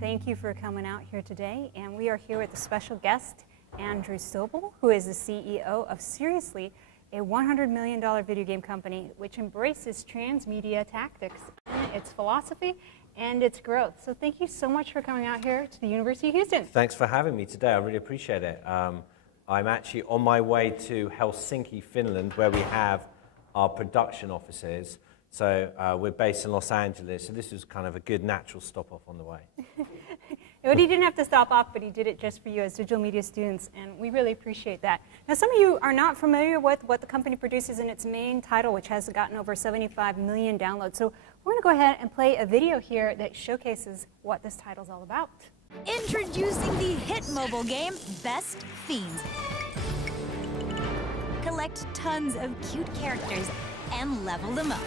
thank you for coming out here today. And we are here with a special guest, Andrew Stalbow, who is the CEO of Seriously, a $100 million video game company which embraces transmedia tactics in its philosophy and its growth. So thank you so much for coming out here to the University of Houston. Thanks for having me today. I really appreciate it. I'm actually on my way to Helsinki, Finland, where we have our production offices. So we're based in Los Angeles, so this was kind of a good natural stop-off on the way. Well, he didn't have to stop off, but he did it just for you as digital media students, and we really appreciate that. Now, some of you are not familiar with what the company produces in its main title, which has gotten over 75 million downloads. So we're going to go ahead and play a video here that showcases what this title's all about. Introducing the hit mobile game, Best Fiends. Collect tons of cute characters and level them up.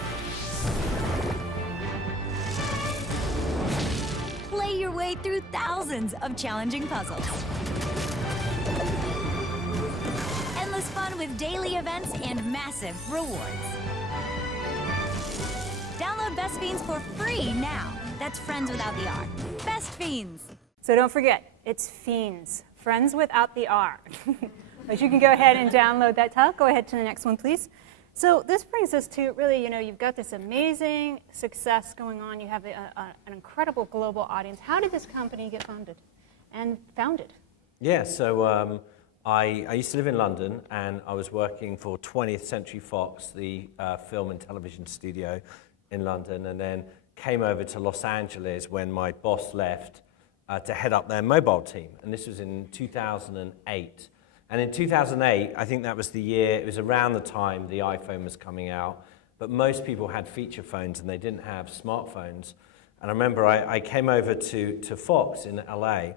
Play your way through thousands of challenging puzzles. Endless fun with daily events and massive rewards. Download Best Fiends for free now. That's friends without the R. Best Fiends. So don't forget, it's Fiends, friends without the R. But you can go ahead and download that title. Go ahead to the next one, please. So this brings us to really, you've got this amazing success going on. You have an incredible global audience. How did this company get founded? Yeah, so I used to live in London, and I was working for 20th Century Fox, the film and television studio in London, and then came over to Los Angeles when my boss left to head up their mobile team. And this was in 2008. And in 2008, I think that was the year, it was around the time the iPhone was coming out, but most people had feature phones and they didn't have smartphones. And I remember I came over to Fox in LA,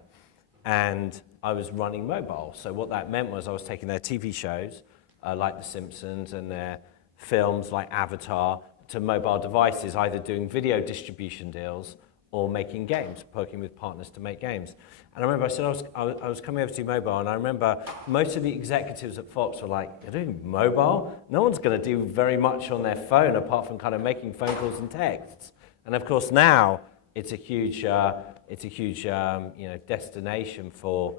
and I was running mobile. So what that meant was I was taking their TV shows, like The Simpsons, and their films like Avatar, to mobile devices, either doing video distribution deals or making games, working with partners to make games. And I remember I said I was coming over to mobile, and I remember most of the executives at Fox were like, "You're doing mobile? No one's going to do very much on their phone apart from kind of making phone calls and texts." And of course now it's a huge destination for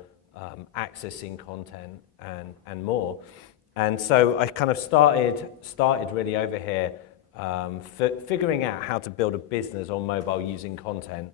accessing content and more. And so I kind of started really over here figuring out how to build a business on mobile using content.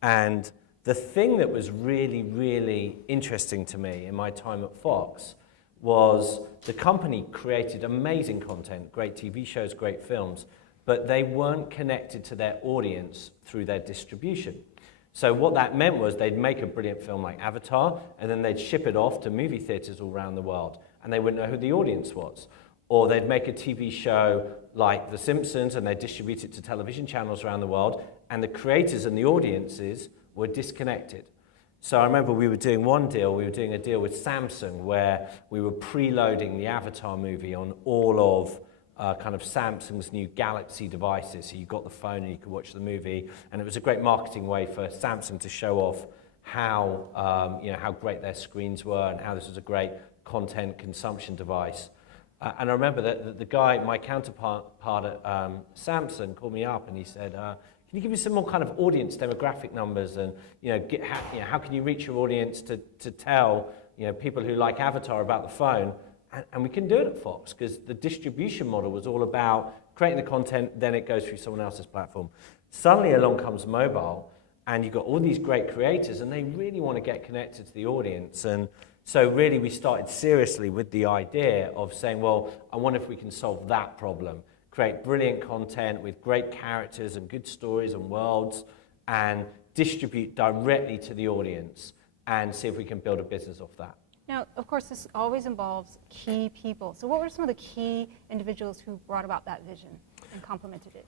And the thing that was really, really interesting to me in my time at Fox was the company created amazing content, great TV shows, great films, but they weren't connected to their audience through their distribution. So what that meant was they'd make a brilliant film like Avatar, and then they'd ship it off to movie theaters all around the world, and they wouldn't know who the audience was. Or they'd make a TV show like The Simpsons, and they'd distribute it to television channels around the world, and the creators and the audiences were disconnected. So I remember we were doing a deal with Samsung where we were preloading the Avatar movie on all of kind of Samsung's new Galaxy devices. So you got the phone and you could watch the movie, and it was a great marketing way for Samsung to show off how great their screens were and how this was a great content consumption device. And I remember that the guy, my counterpart at Samsung, called me up and he said, "Can you give me some more kind of audience demographic numbers, and how can you reach your audience to tell people who like Avatar about the phone?" And we couldn't do it at Fox because the distribution model was all about creating the content, then it goes through someone else's platform. Suddenly along comes mobile, and you've got all these great creators, and they really want to get connected to the audience. And so really we started seriously with the idea of saying, well, I wonder if we can solve that problem. Create brilliant content with great characters and good stories and worlds, and distribute directly to the audience and see if we can build a business off that. Now, of course, this always involves key people. So what were some of the key individuals who brought about that vision and complemented it?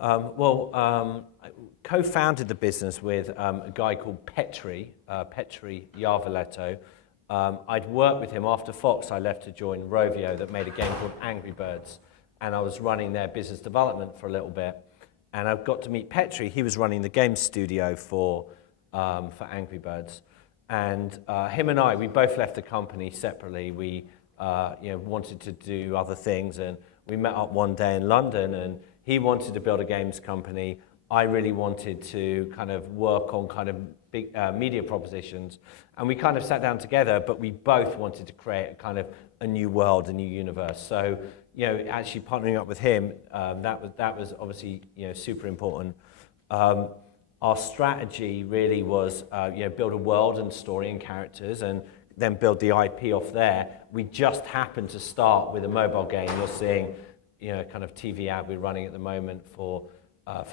I co-founded the business with a guy called Petri Jarveletto. I'd worked with him after Fox. I left to join Rovio that made a game called Angry Birds, and I was running their business development for a little bit. And I got to meet Petri. He was running the game studio for Angry Birds. And him and I, we both left the company separately. We wanted to do other things, and we met up one day in London, and he wanted to build a games company. I really wanted to kind of work on kind of big media propositions, and we kind of sat down together, but we both wanted to create a kind of a new world, a new universe. So, you know, actually partnering up with him, that was obviously, you know, super important. Our strategy really was, you know, build a world and story and characters, and then build the IP off there. We just happened to start with a mobile game. You're seeing, you know, kind of TV ad we're running at the moment for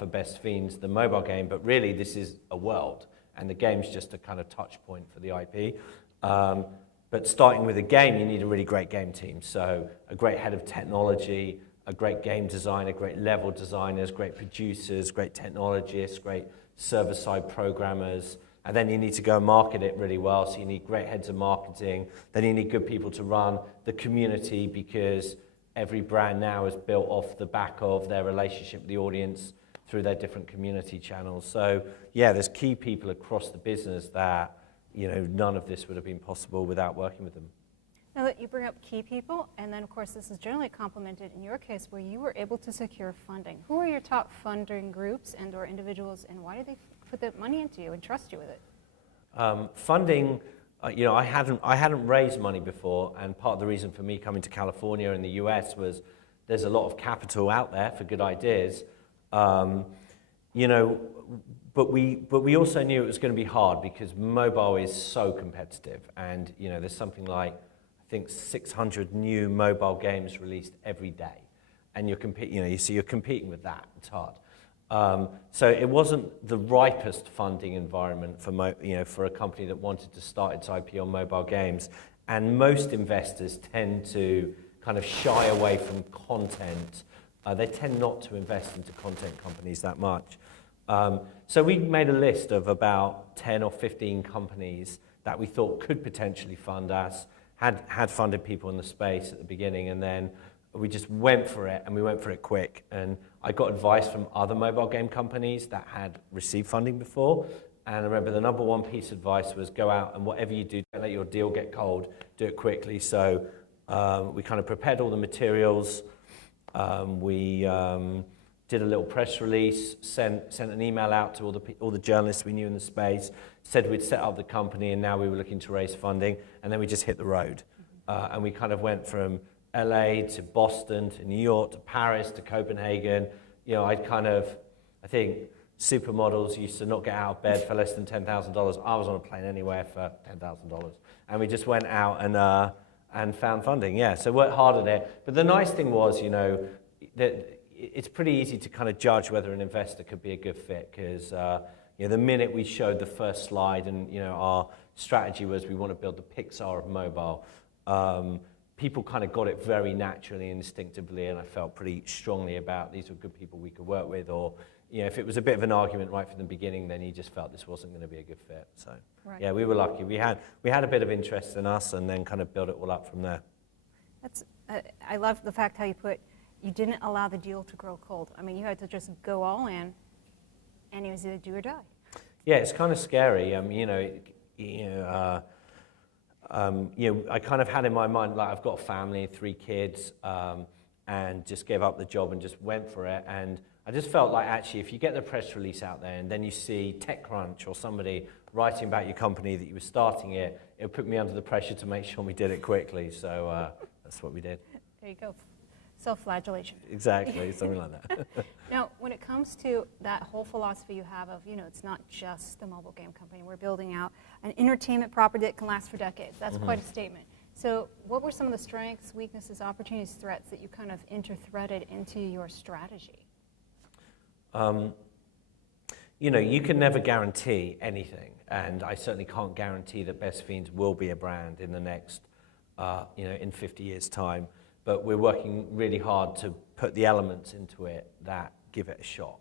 Best Fiends, the mobile game, but really this is a world, and the game's just a kind of touch point for the IP. But starting with a game, you need a really great game team. So a great head of technology, a great game designer, great level designers, great producers, great technologists, great server-side programmers, and then you need to go and market it really well. So you need great heads of marketing. Then you need good people to run the community, because every brand now is built off the back of their relationship with the audience through their different community channels. So yeah, there's key people across the business that, you know, none of this would have been possible without working with them. Now that you bring up key people, and then of course this is generally complemented in your case where you were able to secure funding. Who are your top funding groups and or individuals, and why did they put that money into you and trust you with it? Funding, you know, I hadn't raised money before, and part of the reason for me coming to California in the US was there's a lot of capital out there for good ideas, you know, but we also knew it was going to be hard because mobile is so competitive, and you know, there's something like, I think 600 new mobile games released every day, and you're competing with that. It's hard. So it wasn't the ripest funding environment for a company that wanted to start its IP on mobile games, and most investors tend to kind of shy away from content. They tend not to invest into content companies that much. So we made a list of about 10 or 15 companies that we thought could potentially fund us, had funded people in the space at the beginning, and then we just went for it, and we went for it quick. And I got advice from other mobile game companies that had received funding before, and I remember the number one piece of advice was go out and whatever you do, don't let your deal get cold, do it quickly. So we kind of prepared all the materials, we did a little press release, sent an email out to all the journalists we knew in the space, said we'd set up the company and now we were looking to raise funding, and then we just hit the road. And we kind of went from LA to Boston to New York to Paris to Copenhagen. You know, I think supermodels used to not get out of bed for less than $10,000. I was on a plane anywhere for $10,000. And we just went out and found funding, yeah. So worked hard at it. But the nice thing was, you know, that it's pretty easy to kind of judge whether an investor could be a good fit, because you know, the minute we showed the first slide and, you know, our strategy was we want to build the Pixar of mobile, people kind of got it very naturally and instinctively, and I felt pretty strongly about these were good people we could work with. Or, you know, if it was a bit of an argument right from the beginning, then you just felt this wasn't going to be a good fit. So, right. Yeah, we were lucky. We had a bit of interest in us, and then kind of built it all up from there. That's I love the fact how you didn't allow the deal to grow cold. I mean, you had to just go all in, and it was either do or die. Yeah, it's kind of scary. I kind of had in my mind, like, I've got a family, 3 kids, and just gave up the job and just went for it. And I just felt like, actually, if you get the press release out there and then you see TechCrunch or somebody writing about your company that you were starting it, it'll put me under the pressure to make sure we did it quickly. So that's what we did. There you go. Self-flagellation. Exactly, something like that. Now, when it comes to that whole philosophy you have of, you know, it's not just the mobile game company, we're building out an entertainment property that can last for decades. That's quite a statement. So what were some of the strengths, weaknesses, opportunities, threats that you kind of interthreaded into your strategy? You know, you can never guarantee anything, and I certainly can't guarantee that Best Fiends will be a brand in the next, you know, in 50 years' time. But we're working really hard to put the elements into it that give it a shot.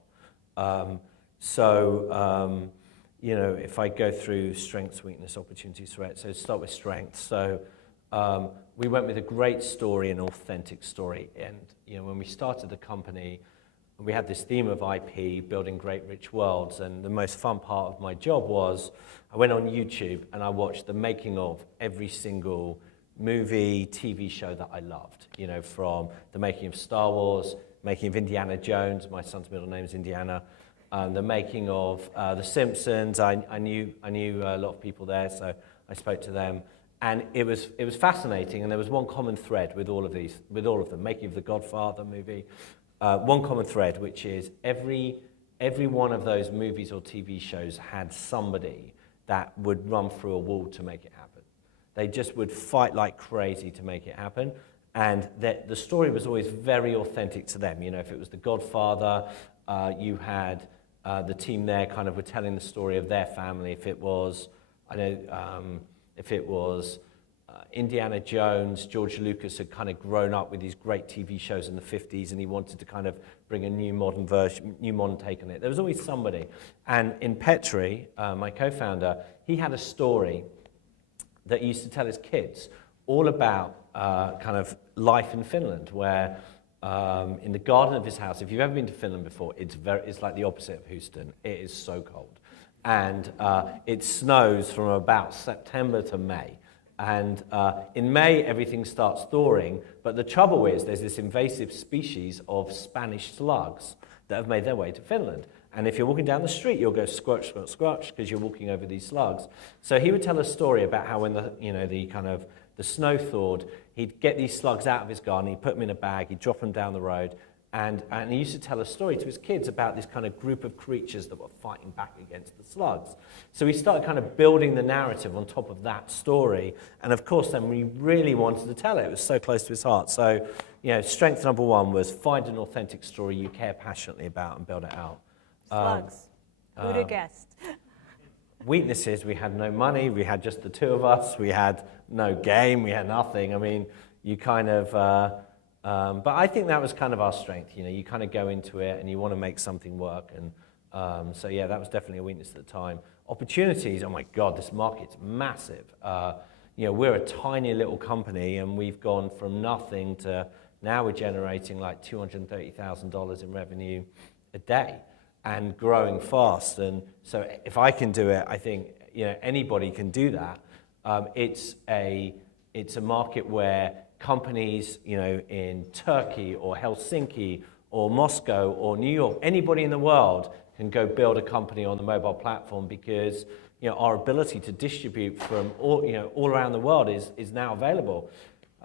You know, if I go through strengths, weakness, opportunities, threats, so start with strengths. So we went with a great story, an authentic story. And, you know, when we started the company, we had this theme of IP, building great rich worlds. And the most fun part of my job was I went on YouTube and I watched the making of every single movie, TV show that I loved, you know, from the making of Star Wars, making of Indiana Jones, my son's middle name is Indiana, the making of The Simpsons. I knew a lot of people there, so I spoke to them. And it was fascinating, and there was one common thread with all of them, making of the Godfather movie. One common thread, which is every one of those movies or TV shows had somebody that would run through a wall to make it happen. They just would fight like crazy to make it happen, and the story was always very authentic to them. You know, if it was the Godfather, you had the team there kind of were telling the story of their family. If it was, Indiana Jones, George Lucas had kind of grown up with these great TV shows in the 50s, and he wanted to kind of bring a new modern take on it. There was always somebody. And in Petri, my co-founder, he had a story that he used to tell his kids all about kind of life in Finland, where in the garden of his house, if you've ever been to Finland before, it's like the opposite of Houston. It is so cold. And it snows from about September to May. And in May, everything starts thawing, but the trouble is there's this invasive species of Spanish slugs that have made their way to Finland. And if you're walking down the street, you'll go squelch, squelch, squelch, because you're walking over these slugs. So he would tell a story about how when the snow thawed, he'd get these slugs out of his garden, he'd put them in a bag, he'd drop them down the road, and he used to tell a story to his kids about this kind of group of creatures that were fighting back against the slugs. So he started kind of building the narrative on top of that story, and of course then we really wanted to tell it. It was so close to his heart. So, you know, strength number one was find an authentic story you care passionately about and build it out. Slugs. Who'd have guessed? Weaknesses, we had no money, we had just the two of us, we had no game, we had nothing. I mean, you kind of, but I think that was kind of our strength. You know, you kind of go into it and you want to make something work. And so yeah, that was definitely a weakness at the time. Opportunities, oh my God, this market's massive. You know, we're a tiny little company and we've gone from nothing to now we're generating like $230,000 in revenue a day and growing fast. And so if I can do it, I think, you know, anybody can do that. It's a market where companies, you know, in Turkey or Helsinki or Moscow or New York, anybody in the world can go build a company on the mobile platform because, you know, our ability to distribute from all around the world is now available.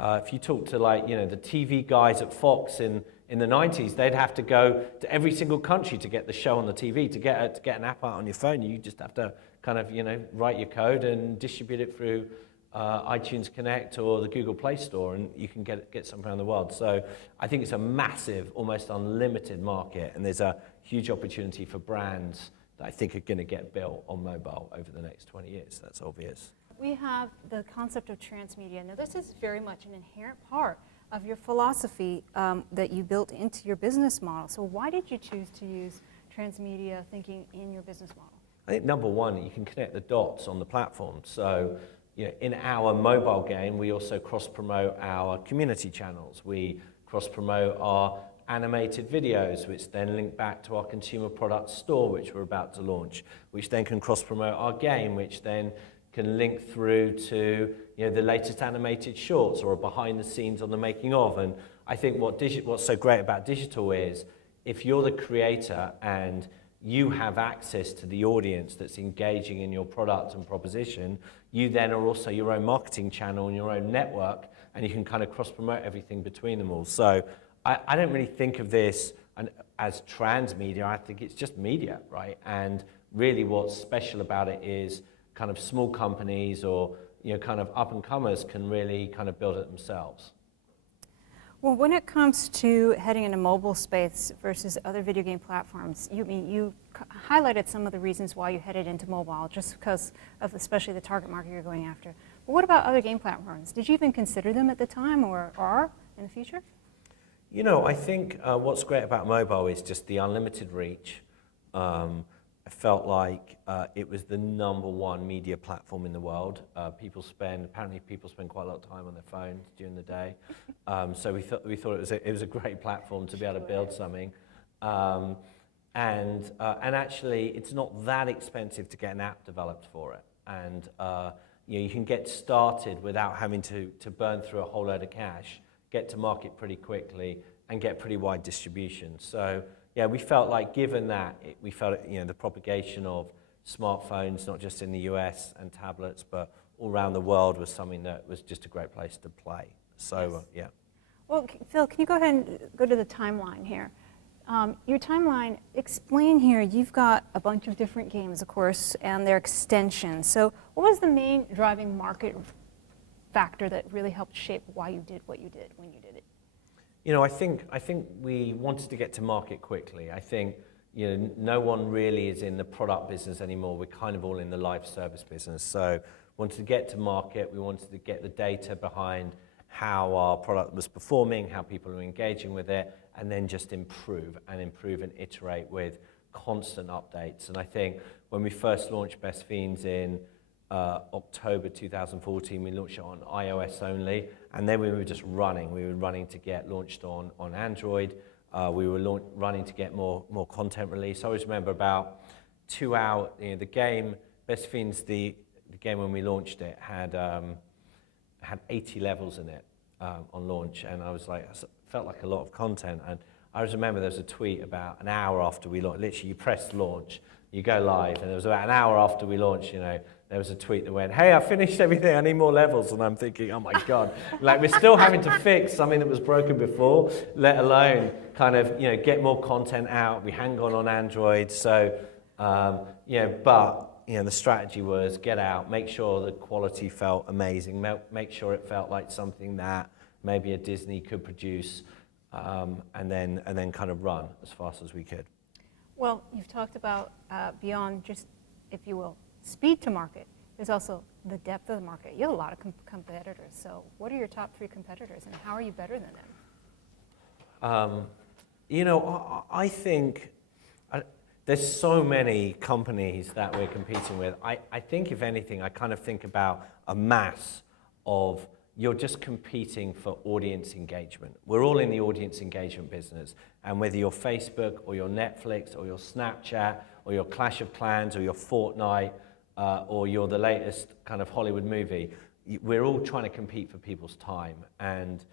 If you talk to, like, you know, the TV guys at Fox in the 90s, they'd have to go to every single country to get the show on the TV. To get an app out on your phone, you just have to kind of, you know, write your code and distribute it through iTunes Connect or the Google Play Store, and you can get something around the world. So I think it's a massive, almost unlimited market, and there's a huge opportunity for brands that I think are going to get built on mobile over the next 20 years. That's obvious. We have the concept of transmedia. Now, this is very much an inherent part of your philosophy that you built into your business model. So why did you choose to use transmedia thinking in your business model? I think number one, you can connect the dots on the platform. So, you know, in our mobile game, we also cross-promote our community channels. We cross-promote our animated videos, which then link back to our consumer products store, which we're about to launch, which then can cross-promote our game, which then can link through to, you know, the latest animated shorts or behind the scenes on the making of. And I think what's so great about digital is if you're the creator and you have access to the audience that's engaging in your product and proposition, you then are also your own marketing channel and your own network, and you can kind of cross-promote everything between them all. So I don't really think of this as transmedia. I think it's just media, right? And really what's special about it is kind of small companies or, you know, kind of up-and-comers can really kind of build it themselves. Well, when it comes to heading into mobile space versus other video game platforms, you highlighted some of the reasons why you headed into mobile, just because of especially the target market you're going after. But what about other game platforms? Did you even consider them at the time or are in the future? You know, I think what's great about mobile is just the unlimited reach. I felt like it was the #1 media platform in the world. Apparently people spend quite a lot of time on their phones during the day. So we thought it was a great platform to be able to build something. And actually, it's not that expensive to get an app developed for it. And you know, you can get started without having to burn through a whole load of cash, get to market pretty quickly, and get pretty wide distribution. So yeah, we felt like given that, we felt, you know, the propagation of smartphones, not just in the US and tablets, but all around the world was something that was just a great place to play. So, yeah. Well, Phil, can you go ahead and go to the timeline here? Your timeline, explain here, you've got a bunch of different games, of course, and their extensions. So what was the main driving market factor that really helped shape why you did what you did when you did it? You know, I think we wanted to get to market quickly. I think, you know, no one really is in the product business anymore. We're kind of all in the live service business. So wanted to get to market. We wanted to get the data behind how our product was performing, how people were engaging with it, and then just improve and iterate with constant updates. And I think when we first launched Best Fiends in October 2014, we launched it on iOS only, and then we were just running. We were running to get launched on Android. We were running to get more content released. I always remember about 2 hours, you know, the game, Best Fiends, the game when we launched it had 80 levels in it on launch, and I was like, felt like a lot of content. And I always remember there was a tweet about an hour after we launched, literally you press launch, you go live, and it was about an hour after we launched, you know, there was a tweet that went, hey, I finished everything, I need more levels. And I'm thinking, oh my God, like we're still having to fix something that was broken before, let alone kind of, you know, get more content out. We hang on Android. So, you know, but, you know, the strategy was get out, make sure the quality felt amazing, make sure it felt like something that maybe a Disney could produce, and then kind of run as fast as we could. Well, you've talked about beyond just, if you will, speed to market. There's also the depth of the market. You have a lot of competitors. So what are your top 3 competitors, and how are you better than them? You know, I think there's so many companies that we're competing with. I think, if anything, I kind of think about a mass of you're just competing for audience engagement. We're all in the audience engagement business. And whether you're Facebook or your Netflix or your Snapchat or your Clash of Clans or your Fortnite or you're the latest kind of Hollywood movie, we're all trying to compete for people's time. And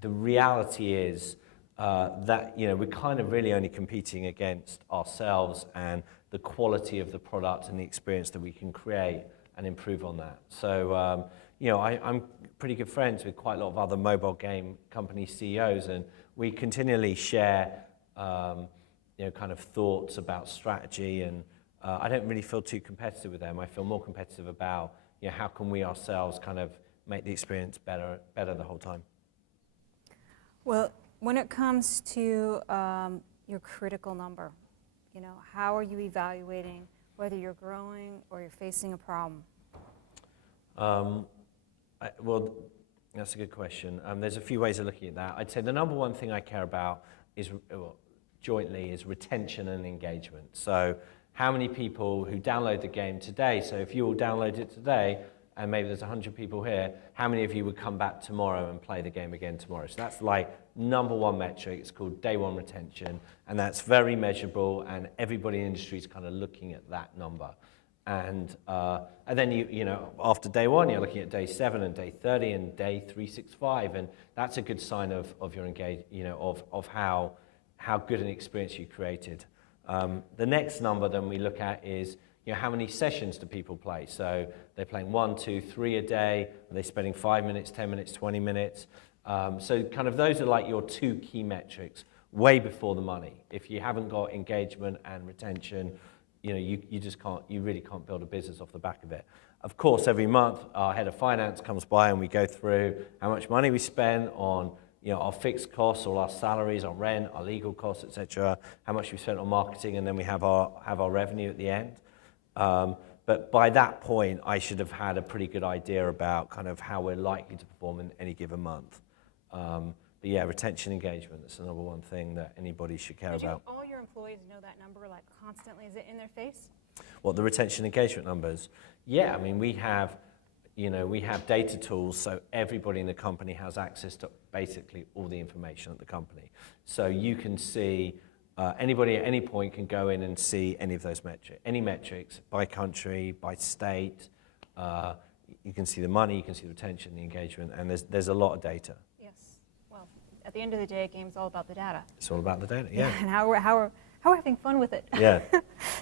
the reality is that, you know, we're kind of really only competing against ourselves and the quality of the product and the experience that we can create and improve on that. So, you know, I'm pretty good friends with quite a lot of other mobile game company CEOs, and we continually share, you know, kind of thoughts about strategy, and I don't really feel too competitive with them. I feel more competitive about, you know, how can we ourselves kind of make the experience better the whole time. Well, when it comes to your critical number, you know, how are you evaluating whether you're growing or you're facing a problem? Well, that's a good question. There's a few ways of looking at that. I'd say the number one thing I care about is, jointly, is retention and engagement. So how many people who download the game today, so if you all download it today, and maybe there's 100 people here, how many of you would come back tomorrow and play the game again tomorrow? So that's like number one metric. It's called day one retention, and that's very measurable, and everybody in the industry is kind of looking at that number. And then you know, after day one, you're looking at day 7 and day 30 and day 365, and that's a good sign of your you know, of how good an experience you created. The next number then we look at is, you know, how many sessions do people play? So they're playing 1, 2, 3 a day. Are they spending 5 minutes, 10 minutes, 20 minutes? So kind of those are like your 2 key metrics, way before the money. If you haven't got engagement and retention, you know, you just can't, you really can't build a business off the back of it. Of course, every month our head of finance comes by and we go through how much money we spend on, you know, our fixed costs, all our salaries, our rent, our legal costs, etc. How much we spent on marketing, and then we have our revenue at the end. But by that point, I should have had a pretty good idea about kind of how we're likely to perform in any given month. But yeah, retention engagement, that's the number one thing that anybody should care about. All your employees know that number, like, constantly? Is it in their face? What, the retention engagement numbers? Yeah, I mean, we have data tools, so everybody in the company has access to basically all the information at the company. So you can see, anybody at any point can go in and see any of those metrics, any metrics by country, by state. You can see the money, you can see the retention, the engagement, and there's a lot of data. Yes. Well, at the end of the day, a game's all about the data. It's all about the data, yeah. And how how we're having fun with it. Yeah.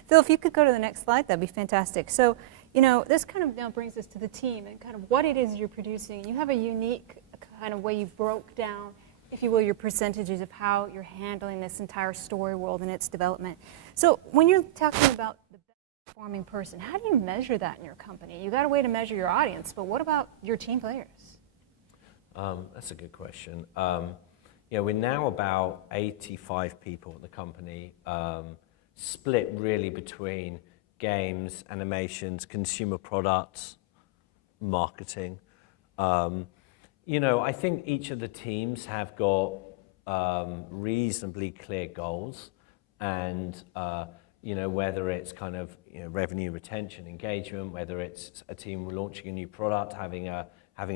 Phil, if you could go to the next slide, that'd be fantastic. So, you know, this kind of now brings us to the team and kind of what it is you're producing. You have a unique kind of way you broke down, if you will, your percentages of how you're handling this entire story world and its development. So when you're talking about the best performing person, how do you measure that in your company? You got a way to measure your audience, but what about your team players? That's a good question. You know, we're now about 85 people at the company, split really between games, animations, consumer products, marketing. You know, I think each of the teams have got reasonably clear goals, and you know, whether it's kind of, you know, revenue retention, engagement, whether it's a team launching a new product, having a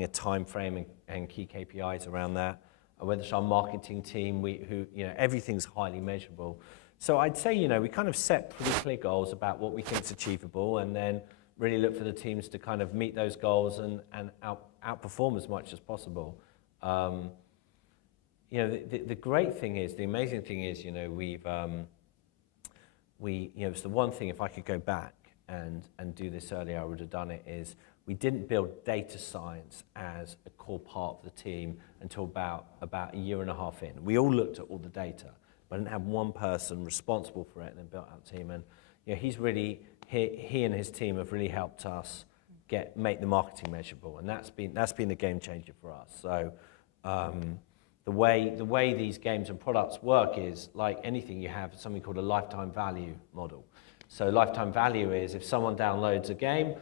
time frame and key KPIs around that, or whether it's our marketing team, who, you know, everything's highly measurable. So I'd say, you know, we kind of set pretty clear goals about what we think is achievable, and then really look for the teams to kind of meet those goals and outperform as much as possible. You know, the great thing is, the amazing thing is, you know, you know, it's the one thing, if I could go back and do this earlier, I would have done it, is we didn't build data science as a core part of the team until about a year and a half in. We all looked at all the data, but I didn't have one person responsible for it, and then built out a team. And you know, he and his team have really helped us make the marketing measurable, and that's been the game changer for us. So the way these games and products work is, like anything, you have something called a lifetime value model. So lifetime value is, if someone downloads a game,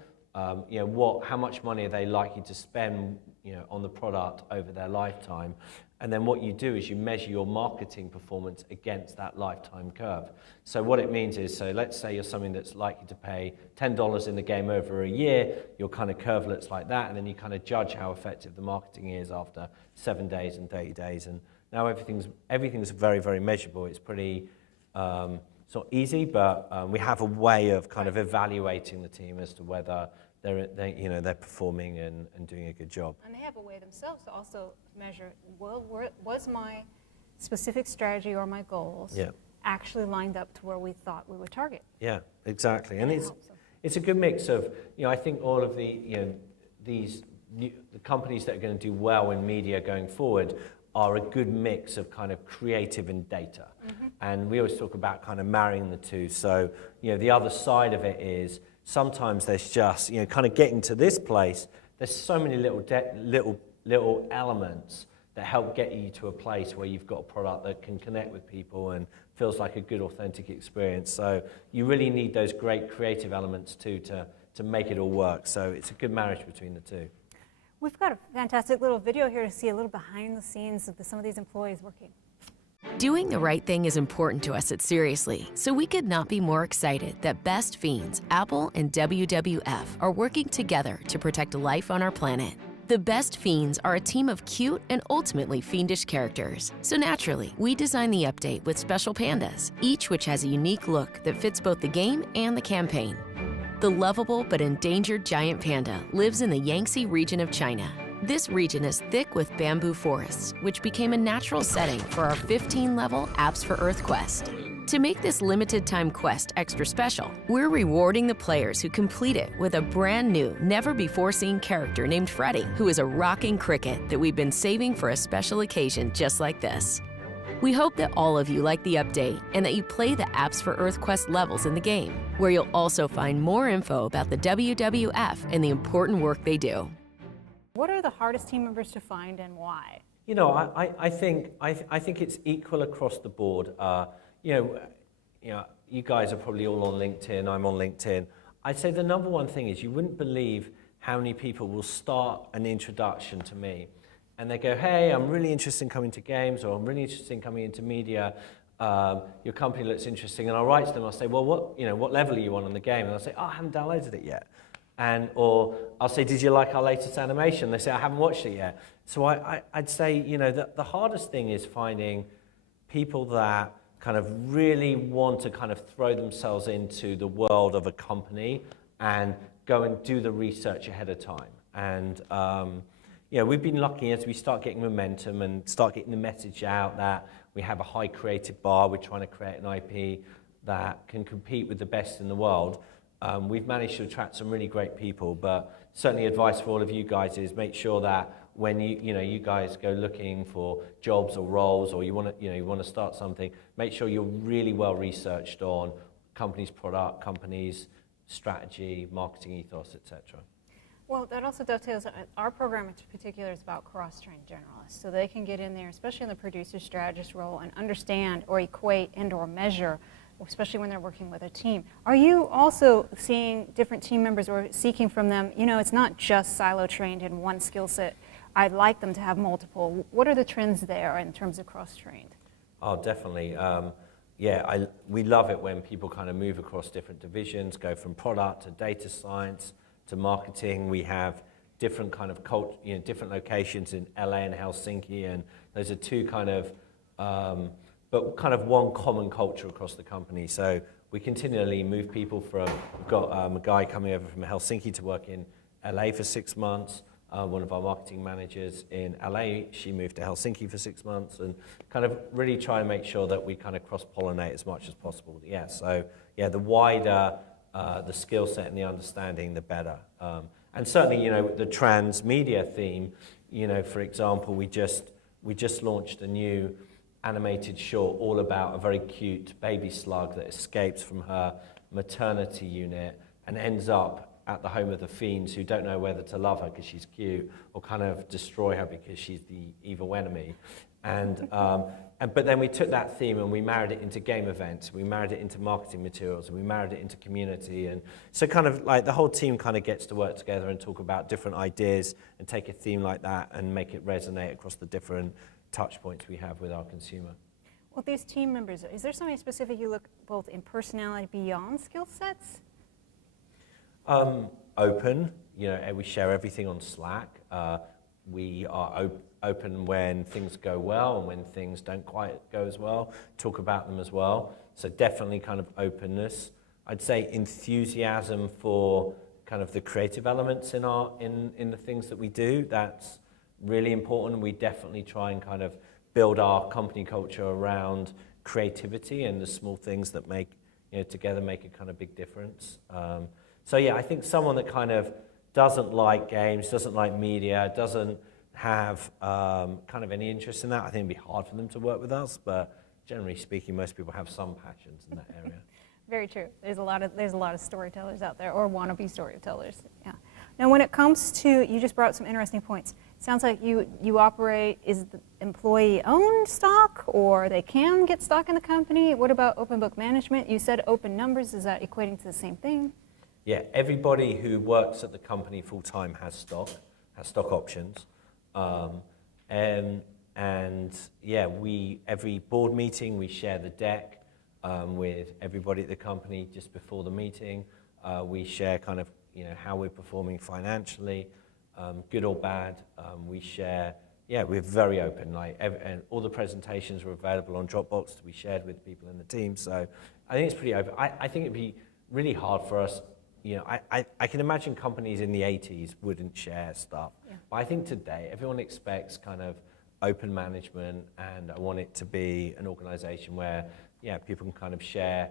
you know, how much money are they likely to spend, you know, on the product over their lifetime, and then what you do is you measure your marketing performance against that lifetime curve. So what it means is, so let's say you're something that's likely to pay $10 in the game over a year, your kind of curve looks like that, and then you kind of judge how effective the marketing is after 7 days and 30 days, and now everything's very, very measurable. It's pretty, it's not easy, but we have a way of kind of evaluating the team as to whether they're performing and doing a good job. And they have a way themselves to also measure, well, was my specific strategy or my goals actually lined up to where we thought we would target? Yeah, exactly. And it's a good mix of, you know, I think all of the, you know, the companies that are going to do well in media going forward are a good mix of kind of creative and data. Mm-hmm. And we always talk about kind of marrying the two. So, you know, the other side of it is, sometimes there's just, you know, kind of getting to this place, there's so many little elements that help get you to a place where you've got a product that can connect with people and feels like a good, authentic experience. So you really need those great creative elements too to make it all work. So it's a good marriage between the two. We've got a fantastic little video here to see a little behind the scenes of some of these employees working. Doing the right thing is important to us at Seriously, so we could not be more excited that Best Fiends, Apple, and WWF are working together to protect life on our planet. The Best Fiends are a team of cute and ultimately fiendish characters. So naturally, we designed the update with special pandas, each which has a unique look that fits both the game and the campaign. The lovable but endangered giant panda lives in the Yangtze region of China. This region is thick with bamboo forests, which became a natural setting for our 15-level Apps for Earth quest. To make this limited-time quest extra special, we're rewarding the players who complete it with a brand new, never-before-seen character named Freddy, who is a rocking cricket that we've been saving for a special occasion just like this. We hope that all of you like the update and that you play the Apps for Earth quest levels in the game, where you'll also find more info about the WWF and the important work they do. What are the hardest team members to find and why? You know, I think it's equal across the board. You know, you guys are probably all on LinkedIn. I'm on LinkedIn. I'd say the number one thing is, you wouldn't believe how many people will start an introduction to me, and they go, "Hey, I'm really interested in coming to games," or "I'm really interested in coming into media. Your company looks interesting." And I'll write to them. I'll say, "Well, what level are you on the game?" And they'll say, "Oh, I haven't downloaded it yet." Or I'll say, "Did you like our latest animation?" They say, "I haven't watched it yet." So I'd say, you know, the hardest thing is finding people that kind of really want to kind of throw themselves into the world of a company and go and do the research ahead of time. And you know, we've been lucky as we start getting momentum and start getting the message out that We have a high creative bar. We're trying to create an IP that can compete with the best in the world. We've managed to attract some really great people, but certainly advice for all of you guys is make sure that when you guys go looking for jobs or roles, or you want to start something, make sure you're really well researched on company's product, company's strategy, marketing ethos, etc. Well, that also dovetails. Our program in particular is about cross-trained generalists, so they can get in there, especially in the producer strategist role, and understand or equate and or measure, especially when they're working with a team. Are you also seeing different team members or seeking from them, it's not just silo-trained in one skill set. I'd like them to have multiple. What are the trends there in terms of cross-trained? Oh, definitely. We love it when people kind of move across different divisions, go from product to data science to marketing. We have different kind of different locations in LA and Helsinki, and those are two kind of, but kind of one common culture across the company. So we continually move people from, we've got a guy coming over from Helsinki to work in LA for 6 months. One of our marketing managers in LA, she moved to Helsinki for 6 months, and kind of really try and make sure that we kind of cross-pollinate as much as possible. Yeah, so yeah, the wider the skill set and the understanding, the better. And certainly, the transmedia theme, for example, we just launched a new animated short all about a very cute baby slug that escapes from her maternity unit and ends up at the home of the fiends who don't know whether to love her because she's cute or kind of destroy her because she's the evil enemy. But then we took that theme and we married it into game events, we married it into marketing materials, and we married it into community. And so kind of like the whole team kind of gets to work together and talk about different ideas and take a theme like that and make it resonate across the different touch points we have with our consumer. Well, these team members, is there something specific you look both in personality beyond skill sets? Open, we share everything on Slack. We are open when things go well and when things don't quite go as well, talk about them as well. So definitely kind of openness. I'd say enthusiasm for kind of the creative elements in the things that we do. That's really important. We definitely try and kind of build our company culture around creativity and the small things that make, together make a kind of big difference. So yeah, I think someone that kind of doesn't like games, doesn't like media, doesn't have kind of any interest in that, I think it'd be hard for them to work with us, but generally speaking, most people have some passions in that area. Very true. There's a lot of storytellers out there, or wannabe storytellers. Yeah. Now, when it comes to, you just brought up some interesting points. Sounds like you operate, is the employee-owned stock, or they can get stock in the company? What about open book management? You said open numbers. Is that equating to the same thing? Yeah, everybody who works at the company full-time has stock options. And yeah, every board meeting, we share the deck with everybody at the company just before the meeting. We share kind of, how we're performing financially, good or bad. We share, we're very open. And all the presentations are available on Dropbox to be shared with people in the team. So I think it's pretty open. I think it'd be really hard for us. I can imagine companies in the 80s wouldn't share stuff. Yeah. But I think today everyone expects kind of open management, and I want it to be an organization where, people can kind of share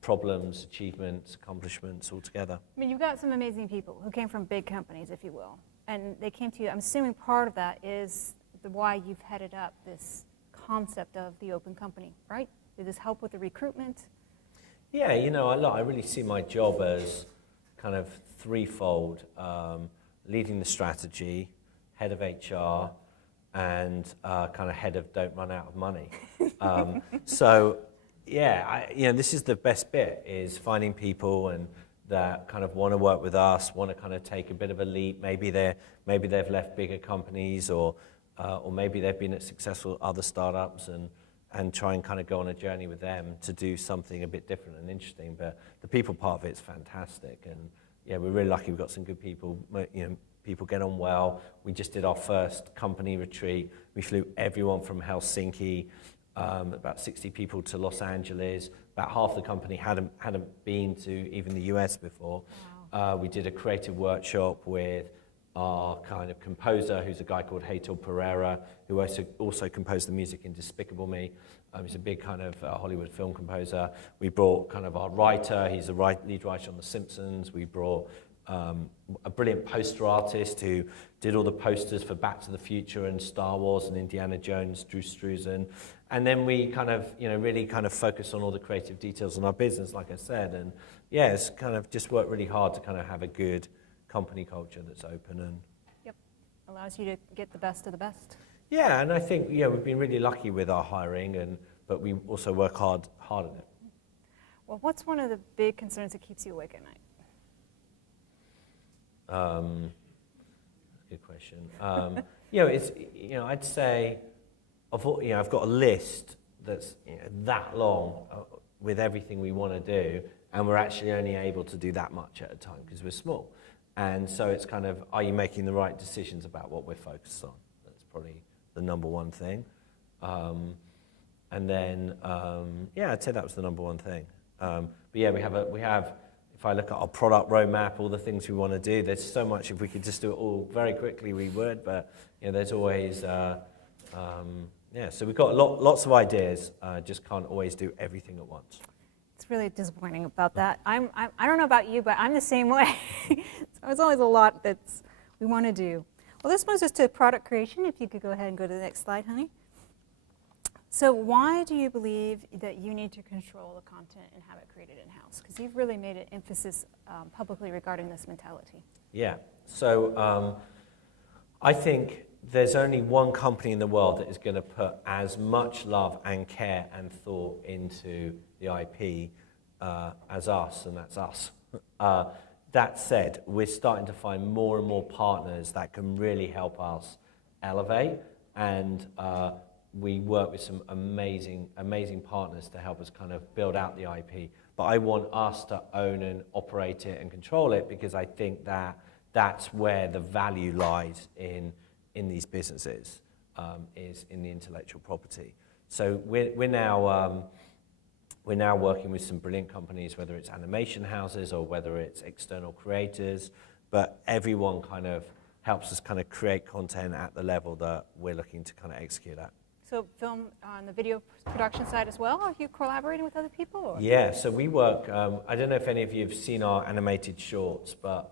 problems, achievements, accomplishments all together. I mean, you've got some amazing people who came from big companies, if you will, and they came to you. I'm assuming part of that is why you've headed up this concept of the open company, right? Did this help with the recruitment? Yeah, I really see my job as kind of threefold, leading the strategy, head of HR, and kind of head of don't run out of money. So, this is the best bit, is finding people and that kind of want to work with us, want to kind of take a bit of a leap. Maybe they've left bigger companies, or maybe they've been at successful other startups, and try and kind of go on a journey with them to do something a bit different and interesting. But the people part of it is fantastic, and we're really lucky we've got some good people. People get on well. We just did our first company retreat. We flew everyone from Helsinki, about 60 people to Los Angeles. About half the company hadn't been to even the US before. Wow. We did a creative workshop with our kind of composer, who's a guy called Heitor Pereira, who also composed the music in Despicable Me. He's a big kind of Hollywood film composer. We brought kind of our writer, he's the lead writer on The Simpsons. We brought a brilliant poster artist who did all the posters for Back to the Future and Star Wars and Indiana Jones, Drew Struzan. And then we kind of, really kind of focus on all the creative details in our business, like I said. And yeah, it's kind of just worked really hard to kind of have a good company culture that's open and... Yep, allows you to get the best of the best. Yeah, and I think, we've been really lucky with our hiring, but we also work hard at it. Well, what's one of the big concerns that keeps you awake at night? Good question. It's, I'd say, I've got a list that's that long with everything we want to do, and we're actually only able to do that much at a time because we're small. And so it's kind of, are you making the right decisions about what we're focused on? That's probably the number one thing. And then, I'd say that was the number one thing. But yeah, we have, if I look at our product roadmap, all the things we want to do, there's so much. If we could just do it all very quickly, we would. But there's always, so we've got lots of ideas. Just can't always do everything at once. It's really disappointing about that. I don't know about you, but I'm the same way. So there's always a lot that's we want to do. Well, this moves us to product creation. If you could go ahead and go to the next slide, honey. So why do you believe that you need to control the content and have it created in-house? Because you've really made an emphasis publicly regarding this mentality. Yeah. So I think there's only one company in the world that is going to put as much love and care and thought into the IP as us, and that's us. That said, we're starting to find more and more partners that can really help us elevate, and we work with some amazing partners to help us kind of build out the IP. But I want us to own and operate it and control it, because I think that that's where the value lies in these businesses, is in the intellectual property. So we're now working with some brilliant companies, whether it's animation houses or whether it's external creators, but everyone kind of helps us kind of create content at the level that we're looking to kind of execute at. So film on the video production side as well? Are you collaborating with other people? Or? Yeah, so we work, I don't know if any of you have seen our animated shorts, but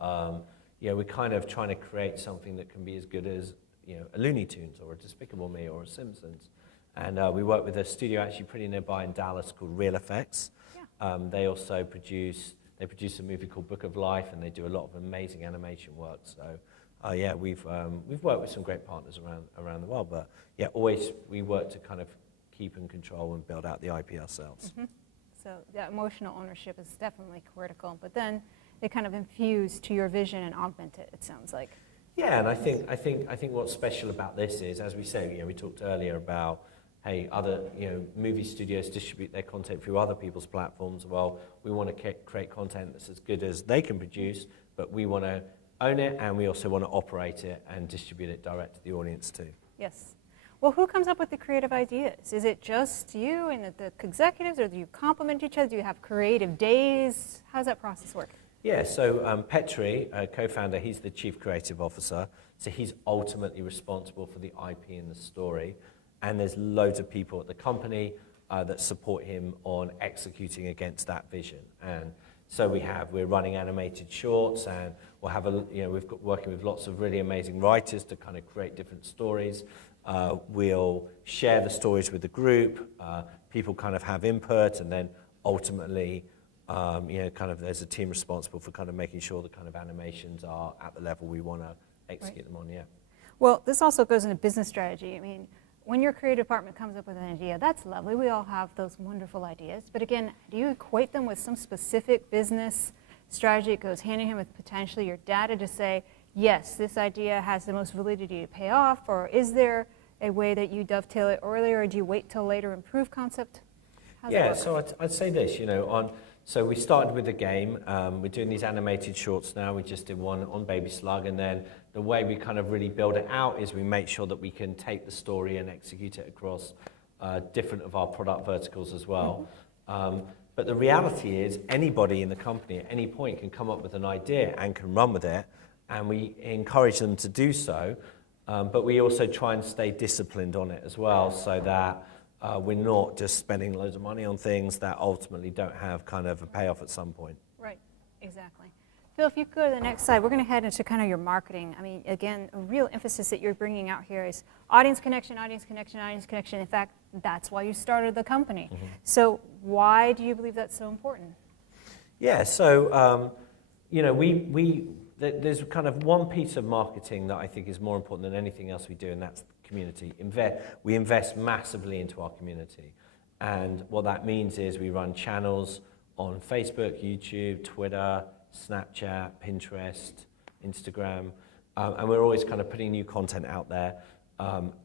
we're kind of trying to create something that can be as good as a Looney Tunes or a Despicable Me or a Simpsons. And we work with a studio actually pretty nearby in Dallas called Real Effects. Yeah. They also produce a movie called Book of Life, and they do a lot of amazing animation work. So we've worked with some great partners around the world, but yeah, always we work to kind of keep and control and build out the IP ourselves. Mm-hmm. So that emotional ownership is definitely critical, but then they kind of infuse to your vision and augment it, it sounds like. Yeah, and I think what's special about this is, as we say, we talked earlier about, hey, other movie studios distribute their content through other people's platforms. Well, we want to create content that's as good as they can produce, but we want to own it, and we also want to operate it and distribute it direct to the audience too. Yes. Well, who comes up with the creative ideas? Is it just you and the executives, or do you complement each other? Do you have creative days? How does that process work? Yeah, so Petri, co-founder, he's the chief creative officer, so he's ultimately responsible for the IP and the story, and there's loads of people at the company that support him on executing against that vision. And so we're running animated shorts, and we'll have we've got working with lots of really amazing writers to kind of create different stories. We'll share the stories with the group. People kind of have input, and then ultimately, kind of there's a team responsible for kind of making sure the kind of animations are at the level we want to execute them on. Yeah. Well, this also goes into business strategy. I mean, when your creative department comes up with an idea, that's lovely. We all have those wonderful ideas. But again, do you equate them with some specific business strategy that goes hand in hand with potentially your data to say, yes, this idea has the most validity to pay off, or is there a way that you dovetail it earlier, or do you wait till later improve concept? Yeah, so I'd say this, so we started with the game. We're doing these animated shorts now. We just did one on Baby Slug, and then the way we kind of really build it out is we make sure that we can take the story and execute it across different of our product verticals as well. Mm-hmm. But the reality is anybody in the company at any point can come up with an idea and can run with it. and we encourage them to do so, but we also try and stay disciplined on it as well, so that we're not just spending loads of money on things that ultimately don't have kind of a payoff at some point. Right, exactly. Phil, if you go to the next slide, we're going to head into kind of your marketing. I mean, again, a real emphasis that you're bringing out here is audience connection, audience connection, audience connection. In fact, that's why you started the company. Mm-hmm. So why do you believe that's so important? Yeah, so, you know, there's kind of one piece of marketing that I think is more important than anything else we do, and that's community. We invest massively into our community. And what that means is we run channels on Facebook, YouTube, Twitter, Snapchat, Pinterest, Instagram, and we're always kind of putting new content out there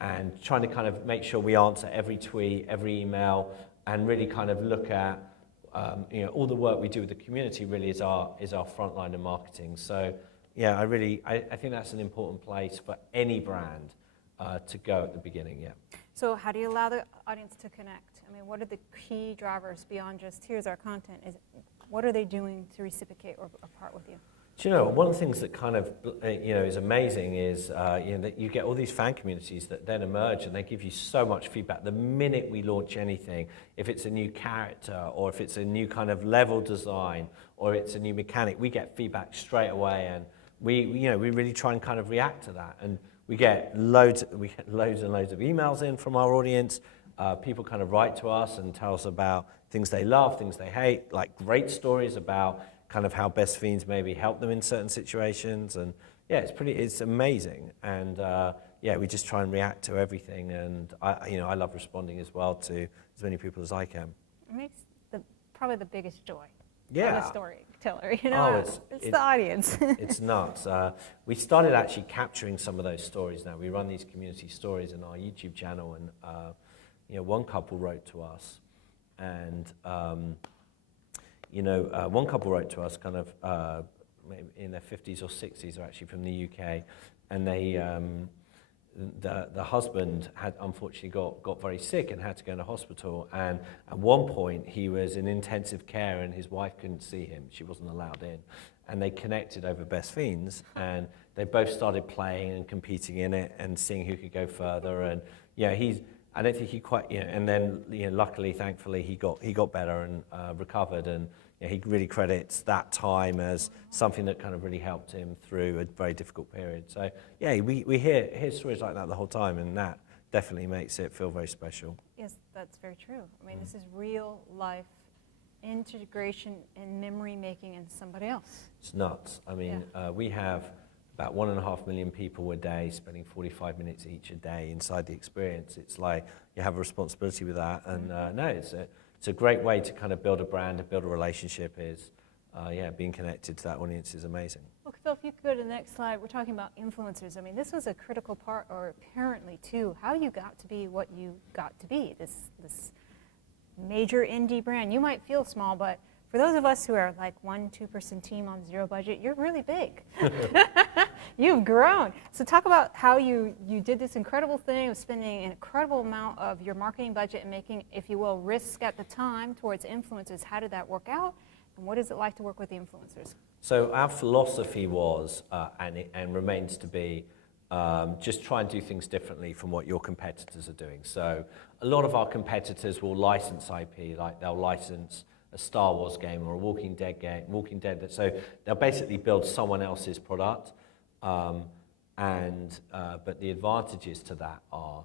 and trying to kind of make sure we answer every tweet, every email, and really kind of look at you know, all the work we do with the community really is our front line of marketing. So yeah, I think that's an important place for any brand to go at the beginning, yeah. So how do you allow the audience to connect? I mean, what are the key drivers beyond just here's our content? What are they doing to reciprocate or part with you? Do you know, one of the things that kind of you know, is amazing is you know, that you get all these fan communities that then emerge and they give you so much feedback. The minute we launch anything, if it's a new character or if it's a new kind of level design or it's a new mechanic, we get feedback straight away, and we really try and kind of react to that. And we get loads and loads of emails in from our audience. People kind of write to us and tell us about things they love, things they hate, like great stories about kind of how Best Fiends maybe help them in certain situations. And yeah, it's amazing. And yeah, we just try and react to everything. And I love responding as well to as many people as I can. It makes probably the biggest joy. Yeah. I'm a storyteller, you know. It's the audience. It's nuts. We started actually capturing some of those stories now. We run these community stories in our YouTube channel, and you know, one couple wrote to us, and one couple wrote to us kind of maybe in their 50s or 60s, are actually from the UK, and they the husband had unfortunately got very sick and had to go into hospital, and at one point he was in intensive care and his wife couldn't see him, she wasn't allowed in, and they connected over Best Fiends, and they both started playing and competing in it and seeing who could go further. And yeah, I don't think he quite, you know, and then, you know, luckily, thankfully, he got better and recovered, and you know, he really credits that time as something that kind of really helped him through a very difficult period. So yeah, we hear stories like that the whole time, and that definitely makes it feel very special. Yes, that's very true. I mean, this is real life integration and memory making in somebody else. It's nuts. I mean, we have about 1.5 million people a day spending 45 minutes each a day inside the experience. It's like you have a responsibility with that, and no, it's a great way to kind of build a brand and build a relationship. Is being connected to that audience is amazing. Well, Phil, if you could go to the next slide, we're talking about influencers. I mean, this was a critical part, or apparently too, how you got to be what you got to be. This major indie brand. You might feel small, but for those of us who are like 1-2-person team on zero budget, you're really big. You've grown. So talk about how you did this incredible thing of spending an incredible amount of your marketing budget and making, if you will, risk at the time towards influencers. How did that work out? And what is it like to work with the influencers? So our philosophy was, and remains to be, just try and do things differently from what your competitors are doing. So a lot of our competitors will license IP, like they'll license a Star Wars game or a Walking Dead. So they'll basically build someone else's product, but the advantages to that are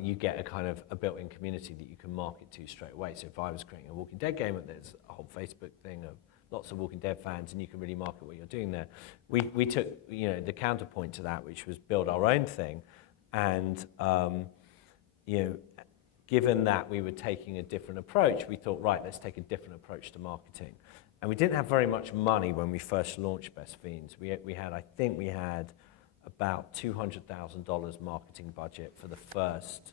you get a kind of a built-in community that you can market to straight away. So if I was creating a Walking Dead game, there's a whole Facebook thing of lots of Walking Dead fans, and you can really market what you're doing there. We took, you know, the counterpoint to that, which was build our own thing, and you know, given that we were taking a different approach, we thought, right, let's take a different approach to marketing. And we didn't have very much money when we first launched Best Fiends. I think we had about $200,000 marketing budget for the first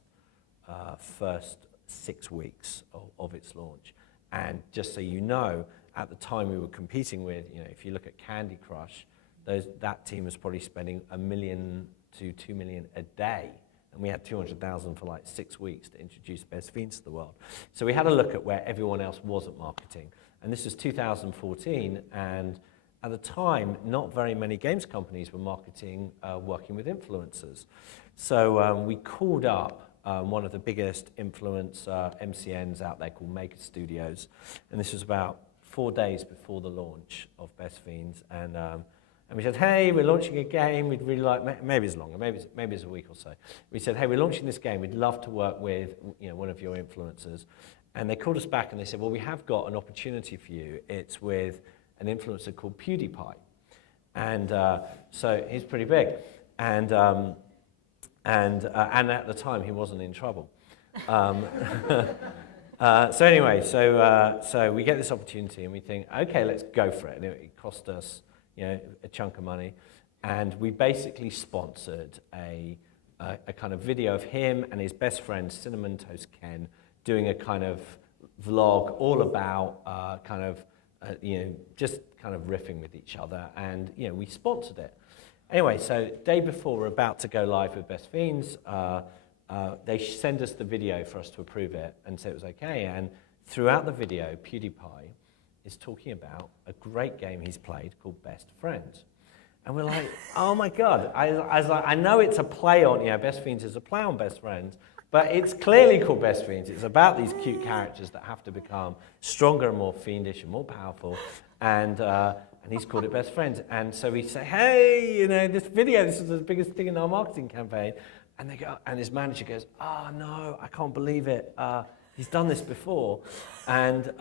6 weeks of its launch. And just so you know, at the time we were competing with, you know, if you look at Candy Crush, that team was probably spending $1 million to $2 million a day. And we had 200,000 for like 6 weeks to introduce Best Fiends to the world. So we had a look at where everyone else was at marketing. And this was 2014, and at the time, not very many games companies were marketing, working with influencers. So we called up one of the biggest influencer MCNs out there called Maker Studios, and this was about 4 days before the launch of Best Fiends, and we said, hey, we're launching a game, we'd really like, maybe it's longer, maybe it's a week or so. We said, hey, we're launching this game, we'd love to work with one of your influencers. And they called us back and they said, well, we have got an opportunity for you. It's with an influencer called PewDiePie. And so he's pretty big. And at the time, he wasn't in trouble. So anyway, so we get this opportunity and we think, okay, let's go for it. And it cost us a chunk of money. And we basically sponsored a kind of video of him and his best friend, Cinnamon Toast Ken, doing a kind of vlog all about just kind of riffing with each other, and we sponsored it. Anyway, so day before we're about to go live with Best Fiends, they send us the video for us to approve it and say it was okay. And throughout the video, PewDiePie is talking about a great game he's played called Best Friends. And we're like, oh my God. I was like, I know it's a play on, Best Fiends is a play on Best Friends, but it's clearly called Best Fiends. It's about these cute characters that have to become stronger and more fiendish and more powerful. And he's called it Best Friends. And so we say, hey, this video, this is the biggest thing in our marketing campaign. And they go, and his manager goes, oh no, I can't believe it. He's done this before. And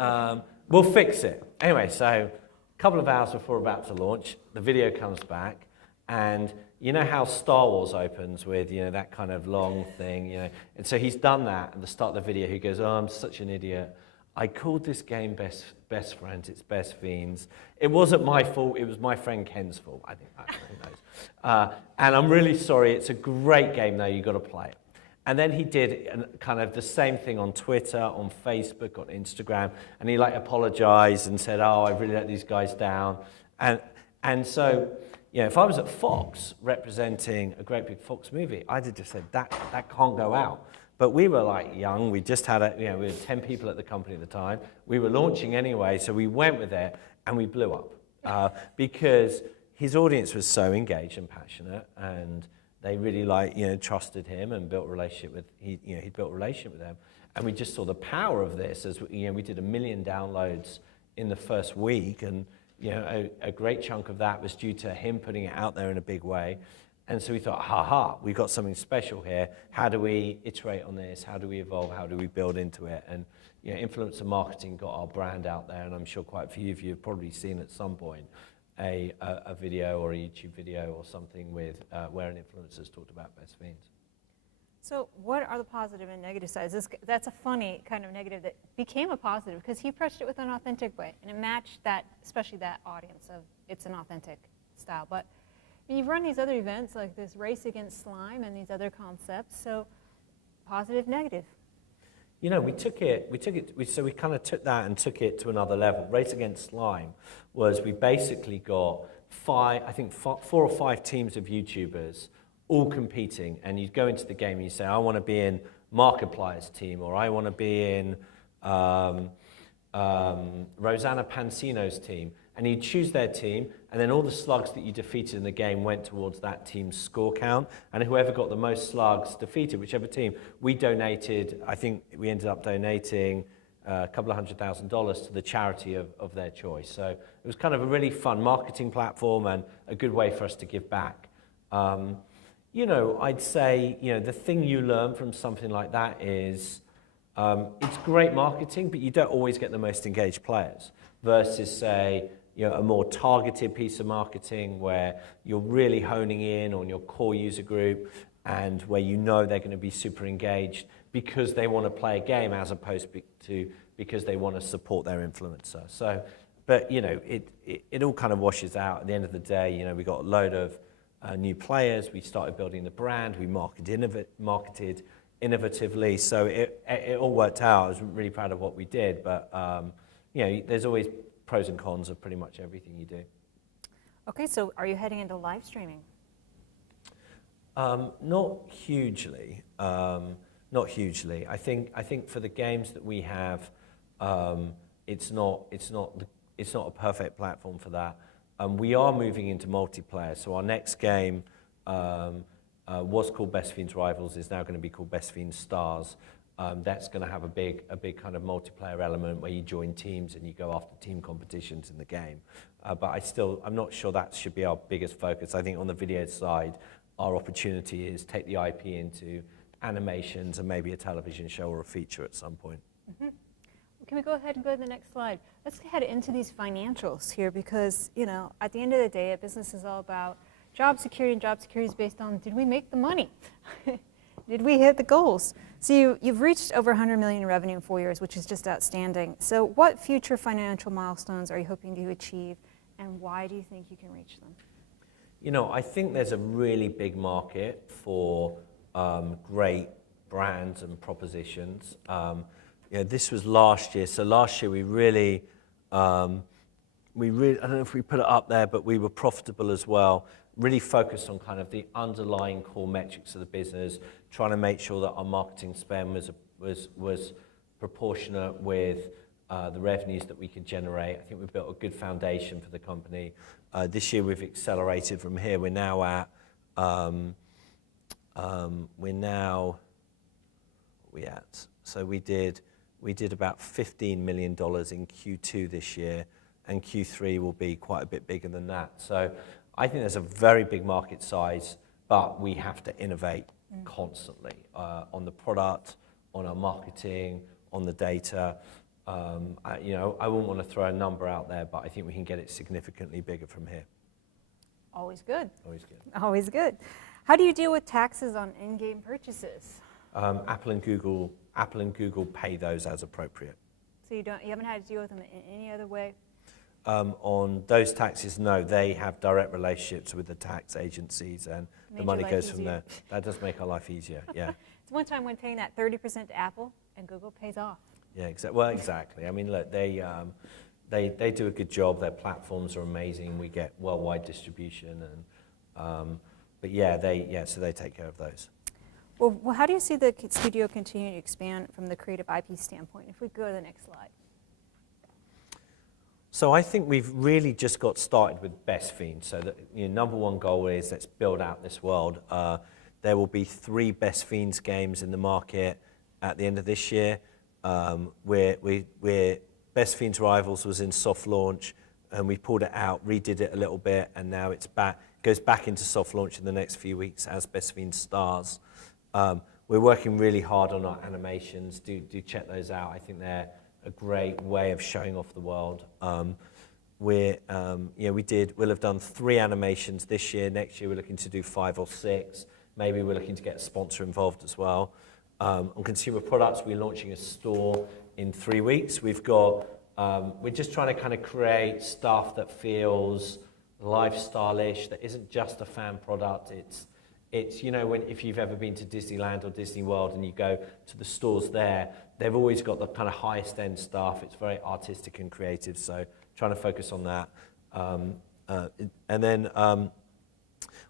we'll fix it. Anyway, so a couple of hours before we're about to launch, the video comes back. And you know how Star Wars opens with, that kind of long thing, And so he's done that at the start of the video. He goes, oh, I'm such an idiot. I called this game Best Friends, it's Best Fiends. It wasn't my fault, it was my friend Ken's fault. I think, who knows. And I'm really sorry, it's a great game though, you've got to play it. And then he did kind of the same thing on Twitter, on Facebook, on Instagram, and he apologized and said, oh, I really let these guys down. And so, if I was at Fox representing a great big Fox movie, I'd have just said, that can't go out. But we were young, we just had we were 10 people at the company at the time. We were launching anyway, so we went with it and we blew up. Because his audience was so engaged and passionate, and they really trusted him and built a relationship with, he built a relationship with them. And we just saw the power of this as we did 1 million downloads in the first week, and a great chunk of that was due to him putting it out there in a big way. And so we thought, we've got something special here. How do we iterate on this? How do we evolve? How do we build into it? And influencer marketing got our brand out there, and I'm sure quite a few of you have probably seen at some point a video or a YouTube video or something with where an influencer's talked about Best Fiends. So what are the positive and negative sides? That's a funny kind of negative that became a positive because he approached it with an authentic way, and it matched that, especially that audience of it's an authentic style. But you've run these other events like this Race Against Slime and these other concepts, so positive, negative. We kind of took that and took it to another level. Race Against Slime was we basically got 4 or 5 teams of YouTubers all competing, and you'd go into the game and you say, I want to be in Markiplier's team, or I want to be in Rosanna Pansino's team, and you'd choose their team, and then all the slugs that you defeated in the game went towards that team's score count, and whoever got the most slugs defeated, whichever team. We donated, I think we ended up donating a couple of $100,000 to the charity of their choice. So it was kind of a really fun marketing platform and a good way for us to give back. I'd say, the thing you learn from something like that is it's great marketing, but you don't always get the most engaged players versus, say, a more targeted piece of marketing where you're really honing in on your core user group and where they're going to be super engaged because they want to play a game as opposed to because they want to support their influencer. So, but it all kind of washes out. At the end of the day, we got a load of new players. We started building the brand. We marketed innovatively. So it all worked out. I was really proud of what we did. But there's always pros and cons of pretty much everything you do. Okay, so are you heading into live streaming? Not hugely. Not hugely. I think for the games that we have, it's not a perfect platform for that. we are moving into multiplayer. So our next game was called Best Fiends Rivals, is now going to be called Best Fiends Stars. That's going to have a big kind of multiplayer element where you join teams and you go after team competitions in the game. But I'm not sure that should be our biggest focus. I think on the video side, our opportunity is take the IP into animations and maybe a television show or a feature at some point. Mm-hmm. Can we go ahead and go to the next slide? Let's head into these financials here because, you know, at the end of the day, a business is all about job security, and job security is based on, did we make the money? Did we hit the goals? So you've reached over 100 million in revenue in 4 years, which is just outstanding. So what future financial milestones are you hoping to achieve, and why do you think you can reach them? You know, I think there's a really big market for great brands and propositions. You know, this was last year. So last year we really, I don't know if we put it up there, but we were profitable as well. Really focused on kind of the underlying core metrics of the business, trying to make sure that our marketing spend was proportionate with the revenues that we could generate. I think we've built a good foundation for the company. This year we've accelerated from here. We're now at, so we did about $15 million in Q2 this year, and Q3 will be quite a bit bigger than that. So I think there's a very big market size, but we have to innovate constantly on the product, on our marketing, on the data. You know, I wouldn't want to throw a number out there, but I think we can get it significantly bigger from here. Always good. Always good. Always good. How do you deal with taxes on in-game purchases? Apple and Google pay those as appropriate. So you haven't had to deal with them in any other way? On those taxes, no, they have direct relationships with the tax agencies, and the money goes from there. That does make our life easier, yeah. It's one time when paying that 30% to Apple, and Google pays off. Yeah, well, exactly. I mean, look, they do a good job. Their platforms are amazing. We get worldwide distribution, and but yeah, so they take care of those. Well, how do you see the studio continuing to expand from the creative IP standpoint? If we go to the next slide. So I think we've really just got started with Best Fiends. So that, you know, number one goal is let's build out this world. There will be 3 Best Fiends games in the market at the end of this year. We're Best Fiends Rivals was in soft launch, and we pulled it out, redid it a little bit, and now it's back. Goes back into soft launch in the next few weeks as Best Fiends Stars. We're working really hard on our animations. Do check those out. I think they're a great way of showing off the world. We'll have done 3 animations this year. Next year we're looking to do 5 or 6. Maybe we're looking to get a sponsor involved as well. On consumer products, we're launching a store in 3 weeks. We're just trying to kind of create stuff that feels lifestyle-ish, that isn't just a fan product. It's you know, if you've ever been to Disneyland or Disney World and you go to the stores there, they've always got the kind of highest end stuff. It's very artistic and creative, so trying to focus on that. And then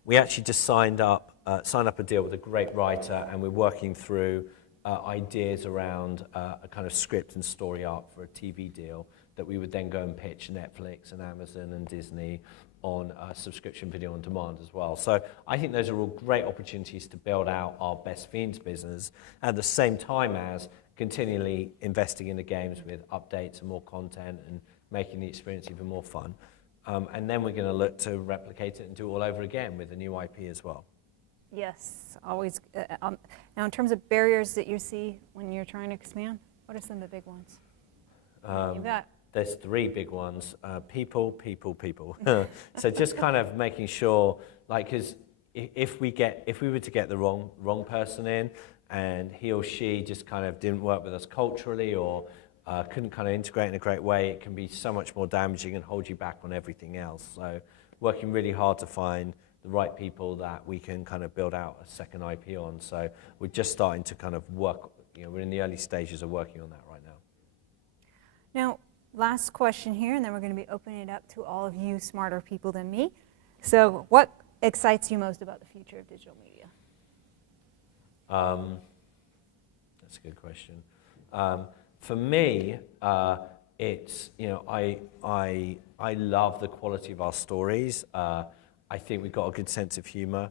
we actually just signed up a deal with a great writer, and we're working through ideas around a kind of script and story arc for a TV deal that we would then go and pitch Netflix and Amazon and Disney on subscription video on demand as well. So I think those are all great opportunities to build out our Best Fiends business at the same time as continually investing in the games with updates and more content and making the experience even more fun. And then we're going to look to replicate it and do it all over again with a new IP as well. Yes, always. Now, in terms of barriers that you see when you're trying to expand, what are some of the big ones? You've got There's 3 big ones. People. So just kind of making sure, like, because if we were to get the wrong person in, and he or she just kind of didn't work with us culturally or couldn't kind of integrate in a great way, it can be so much more damaging and hold you back on everything else. So working really hard to find the right people that we can kind of build out a second IP on. So we're just starting to kind of work, you know, we're in the early stages of working on that right now. Now, last question here, and then we're going to be opening it up to all of you smarter people than me. So what excites you most about the future of digital media? That's a good question. For me, it's, you know, I love the quality of our stories. I think we've got a good sense of humor,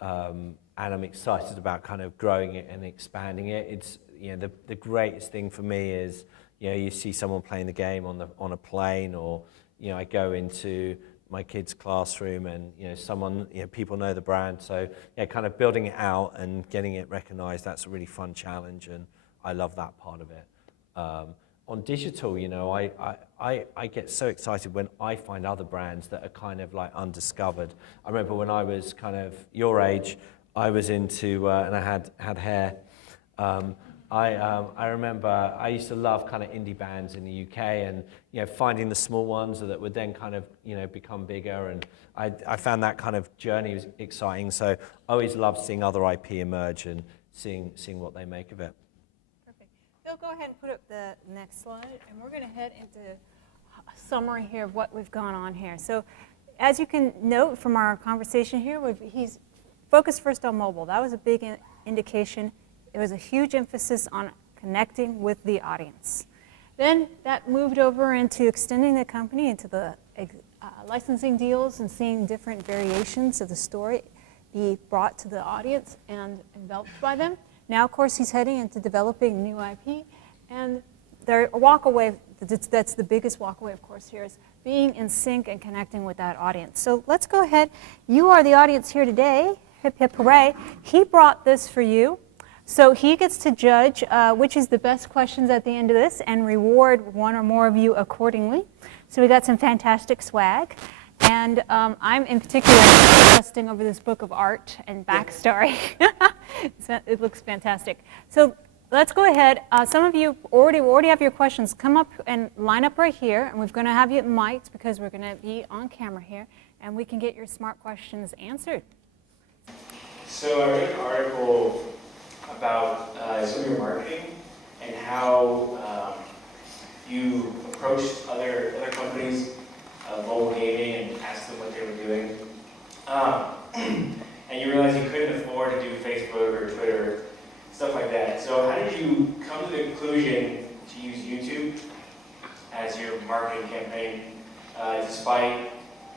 and I'm excited about kind of growing it and expanding it. It's, you know, the greatest thing for me is, you know, you see someone playing the game on a plane, or, you know, I go into my kid's classroom and, you know, someone, you know, people know the brand. So, yeah, kind of building it out and getting it recognized, that's a really fun challenge, and I love that part of it. On digital, you know, I get so excited when I find other brands that are kind of like undiscovered. I remember when I was kind of your age, I was into, and I had hair. I remember I used to love kind of indie bands in the UK, and, you know, finding the small ones that would then kind of, you know, become bigger, and I found that kind of journey was exciting. So I always loved seeing other IP emerge and seeing what they make of it. Perfect. Phil, go ahead and put up the next slide, and we're going to head into a summary here of what we've gone on here. So as you can note from our conversation here, he's focused first on mobile. That was a big indication. There was a huge emphasis on connecting with the audience. Then that moved over into extending the company into the licensing deals and seeing different variations of the story be brought to the audience and enveloped by them. Now, of course, he's heading into developing new IP, and their walkaway, that's the biggest walkaway, of course, here is being in sync and connecting with that audience. So let's go ahead. You are the audience here today. Hip, hip, hooray. He brought this for you. So he gets to judge which is the best questions at the end of this and reward one or more of you accordingly. So we got some fantastic swag. And I'm in particular testing over this book of art and backstory. It looks fantastic. So let's go ahead. Some of you already have your questions. Come up and line up right here. And we're going to have you mic'd because we're going to be on camera here. And we can get your smart questions answered. So I read an article about some of your marketing and how you approached other companies, mobile gaming, and asked them what they were doing. And you realized you couldn't afford to do Facebook or Twitter, stuff like that. So how did you come to the conclusion to use YouTube as your marketing campaign, despite,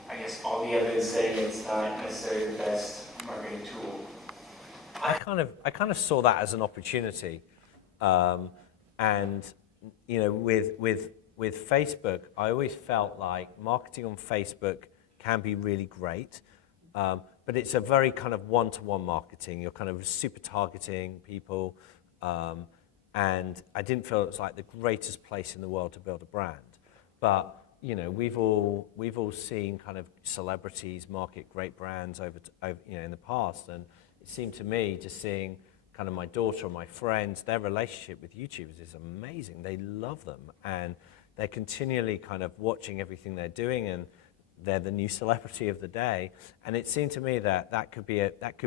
I guess, all the evidence saying it's not necessarily the best marketing tool? I kind of saw that as an opportunity, and, you know, with Facebook, I always felt like marketing on Facebook can be really great, but it's a very kind of one-to-one marketing. You're kind of super targeting people, and I didn't feel it was like the greatest place in the world to build a brand. But, you know, we've all seen kind of celebrities market great brands over you know, in the past, and it seemed to me, just seeing kind of my daughter or my friends, their relationship with YouTubers is amazing. They love them, and they're continually kind of watching everything they're doing, and they're the new celebrity of the day. And it seemed to me that could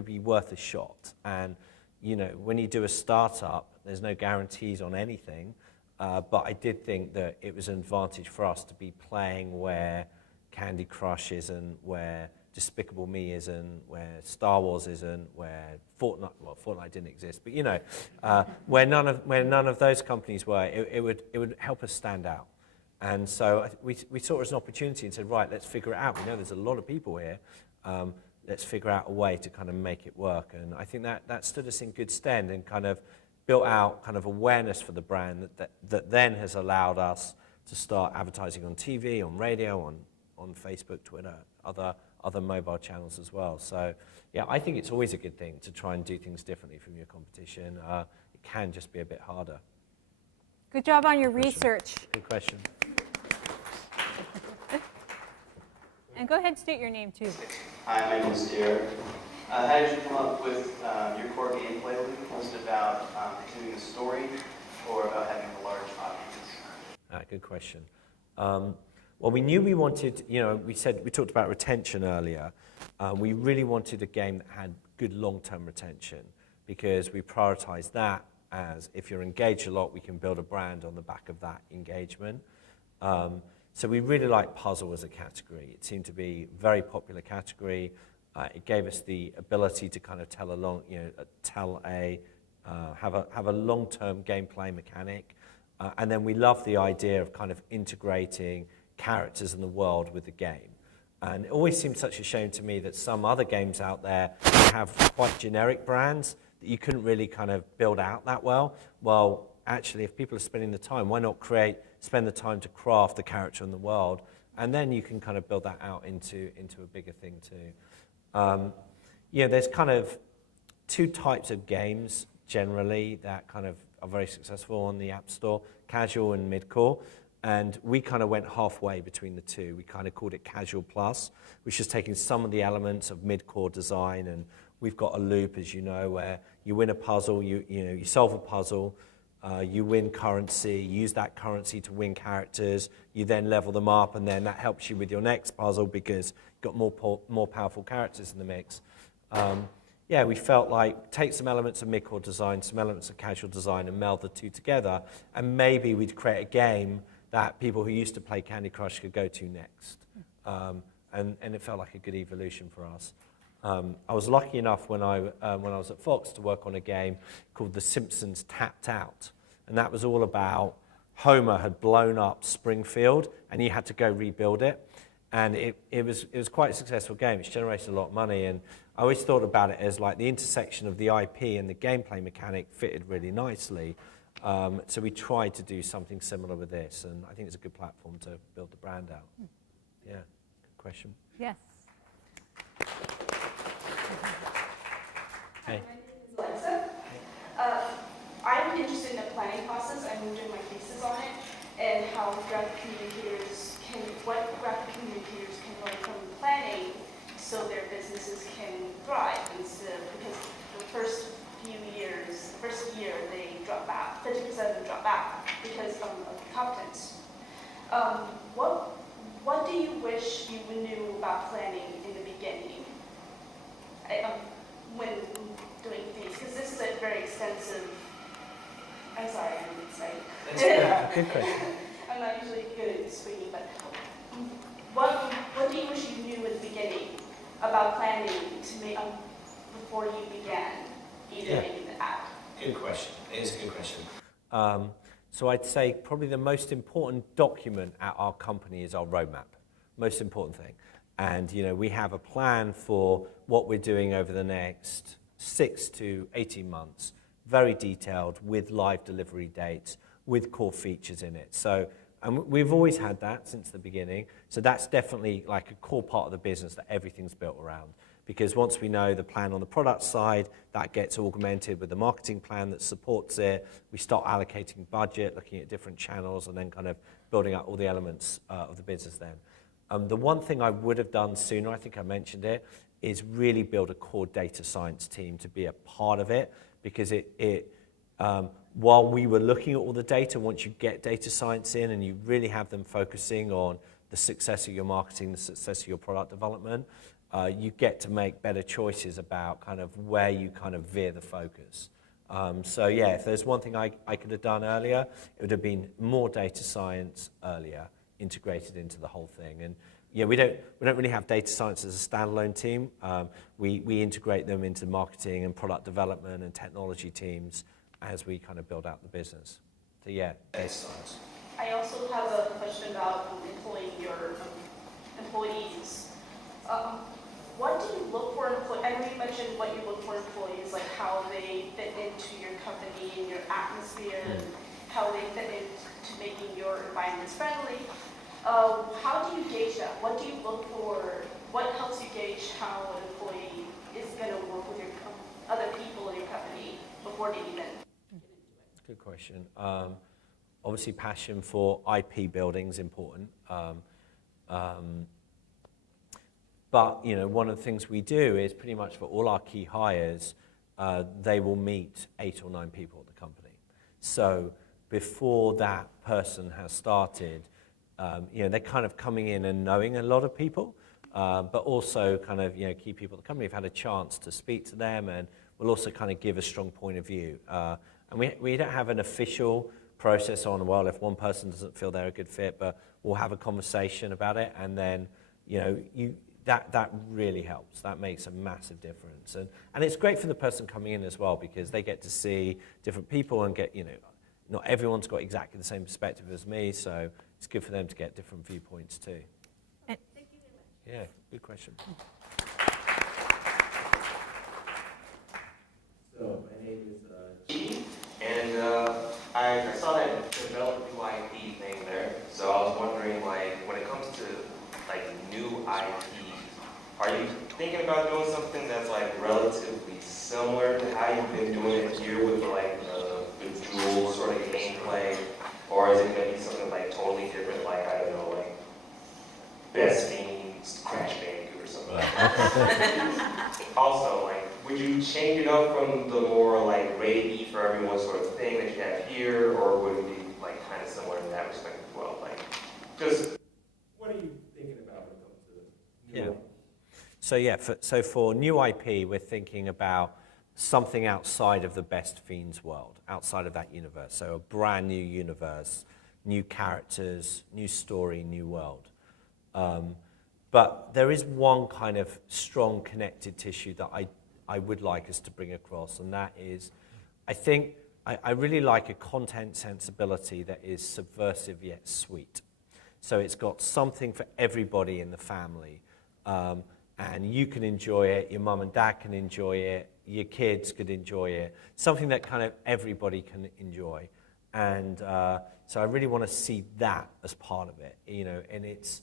be worth a shot. And, you know, when you do a startup, there's no guarantees on anything, but I did think that it was an advantage for us to be playing where Candy Crush isn't, where Despicable Me isn't, where Star Wars isn't, where Fortnite didn't exist, but, you know, where none of those companies were, it would help us stand out. And so we saw it as an opportunity and said, right, let's figure it out. We know there's a lot of people here. Let's figure out a way to kind of make it work. And I think that stood us in good stead and kind of built out kind of awareness for the brand that then has allowed us to start advertising on TV, on radio, on Facebook, Twitter, other mobile channels as well. So, yeah, I think it's always a good thing to try and do things differently from your competition. It can just be a bit harder. Good job on your research. Good question. And go ahead and state your name, too. Hi, my name is Derek. How did you come up with your core gameplay loop? Was it about continuing the story or about having a large audience? Good question. Well, we knew we wanted, you know, we talked about retention earlier. We really wanted a game that had good long-term retention because we prioritized that as if you're engaged a lot, we can build a brand on the back of that engagement. So we really liked puzzle as a category. It seemed to be a very popular category. It gave us the ability to kind of have a long-term gameplay mechanic. And then we love the idea of kind of integrating characters in the world with the game. And it always seems such a shame to me that some other games out there have quite generic brands that you couldn't really kind of build out that well. Well, actually, if people are spending the time, why not spend the time to craft the character in the world, and then you can kind of build that out into a bigger thing too. There's kind of two types of games generally that kind of are very successful on the App Store, casual and mid-core. And we kind of went halfway between the two. We kind of called it Casual Plus, which is taking some of the elements of mid-core design, and we've got a loop, as you know, where you win a puzzle, you solve a puzzle, you win currency, use that currency to win characters, you then level them up, and then that helps you with your next puzzle because you've got more powerful characters in the mix. We felt like take some elements of mid-core design, some elements of casual design, and meld the two together, and maybe we'd create a game that people who used to play Candy Crush could go to next. And it felt like a good evolution for us. I was lucky enough when I was at Fox to work on a game called The Simpsons Tapped Out. And that was all about Homer had blown up Springfield and he had to go rebuild it. And it was quite a successful game. It's generated a lot of money. And I always thought about it as like the intersection of the IP and the gameplay mechanic fitted really nicely. So we tried to do something similar with this, and I think it's a good platform to build the brand out. Yeah, good question. Yes. Hey. My name is Alexa. I'm interested in the planning process. I'm doing my thesis on it, and how what graphic communicators can learn from planning so their businesses can thrive instead of, because the first year they drop out, 50% of them drop out because of competence. What do you wish you knew about planning in the beginning when doing things? Because this is a very extensive. I'm sorry, I'm excited. Good question. I'm not usually good at speaking, but what do you wish you knew in the beginning about planning to make before you began making the app? Good question. It is a good question. So I'd say probably the most important document at our company is our roadmap. Most important thing. And we have a plan for what we're doing over the next 6 to 18 months, very detailed, with live delivery dates, with core features in it. So we've always had that since the beginning. So that's definitely like a core part of the business that everything's built around. Because once we know the plan on the product side, that gets augmented with the marketing plan that supports it. We start allocating budget, looking at different channels, and then kind of building out all the elements of the business then. The one thing I would have done sooner, I think I mentioned it, is really build a core data science team to be a part of it. Because while we were looking at all the data, once you get data science in and you really have them focusing on the success of your marketing, the success of your product development, you get to make better choices about kind of where you kind of veer the focus. If there's one thing I could have done earlier, it would have been more data science earlier, integrated into the whole thing. And we don't really have data science as a standalone team. We integrate them into marketing and product development and technology teams as we kind of build out the business. So data science. I also have a question about employing your employees. What do you look for in employees? I know you mentioned what you look for in employees, like how they fit into your company and your atmosphere, and how they fit into making your environments friendly. How do you gauge that? What do you look for? What helps you gauge how an employee is going to work with your other people in your company before they even get into it? Good question. Obviously, passion for IP building is important. But one of the things we do is pretty much for all our key hires, they will meet 8 or 9 people at the company. So before that person has started, they're kind of coming in and knowing a lot of people, but also kind of key people at the company have had a chance to speak to them, and will also kind of give a strong point of view. And we don't have an official process on, well, if one person doesn't feel they're a good fit, but we'll have a conversation about it, and then that really helps. That makes a massive difference. And it's great for the person coming in as well, because they get to see different people and get, not everyone's got exactly the same perspective as me, so it's good for them to get different viewpoints too. Thank you very much. Yeah, good question. So, my name is and I saw that develop new IP thing there. So I was wondering, like, when it comes to like new IP, are you thinking about doing something that's like relatively similar to how you've been doing it here with like the dual sort of gameplay, or is it going to be something like totally different, like I don't know, like Best Fiends, Crash Bandicoot or something like that? Also, like, would you change it up from the more like rated E for everyone sort of thing that you have here, or would it be like kind of similar in that respect as well? Like, just what are you thinking about when it comes to new? Yeah. So yeah, for new IP, we're thinking about something outside of the Best Fiends world, outside of that universe. So a brand new universe, new characters, new story, new world. But there is one kind of strong connected tissue that I would like us to bring across, and that is, I think, I really like a content sensibility that is subversive yet sweet. So it's got something for everybody in the family. And you can enjoy it, your mum and dad can enjoy it, your kids could enjoy it, something that kind of everybody can enjoy. And so I really want to see that as part of it, you know, and it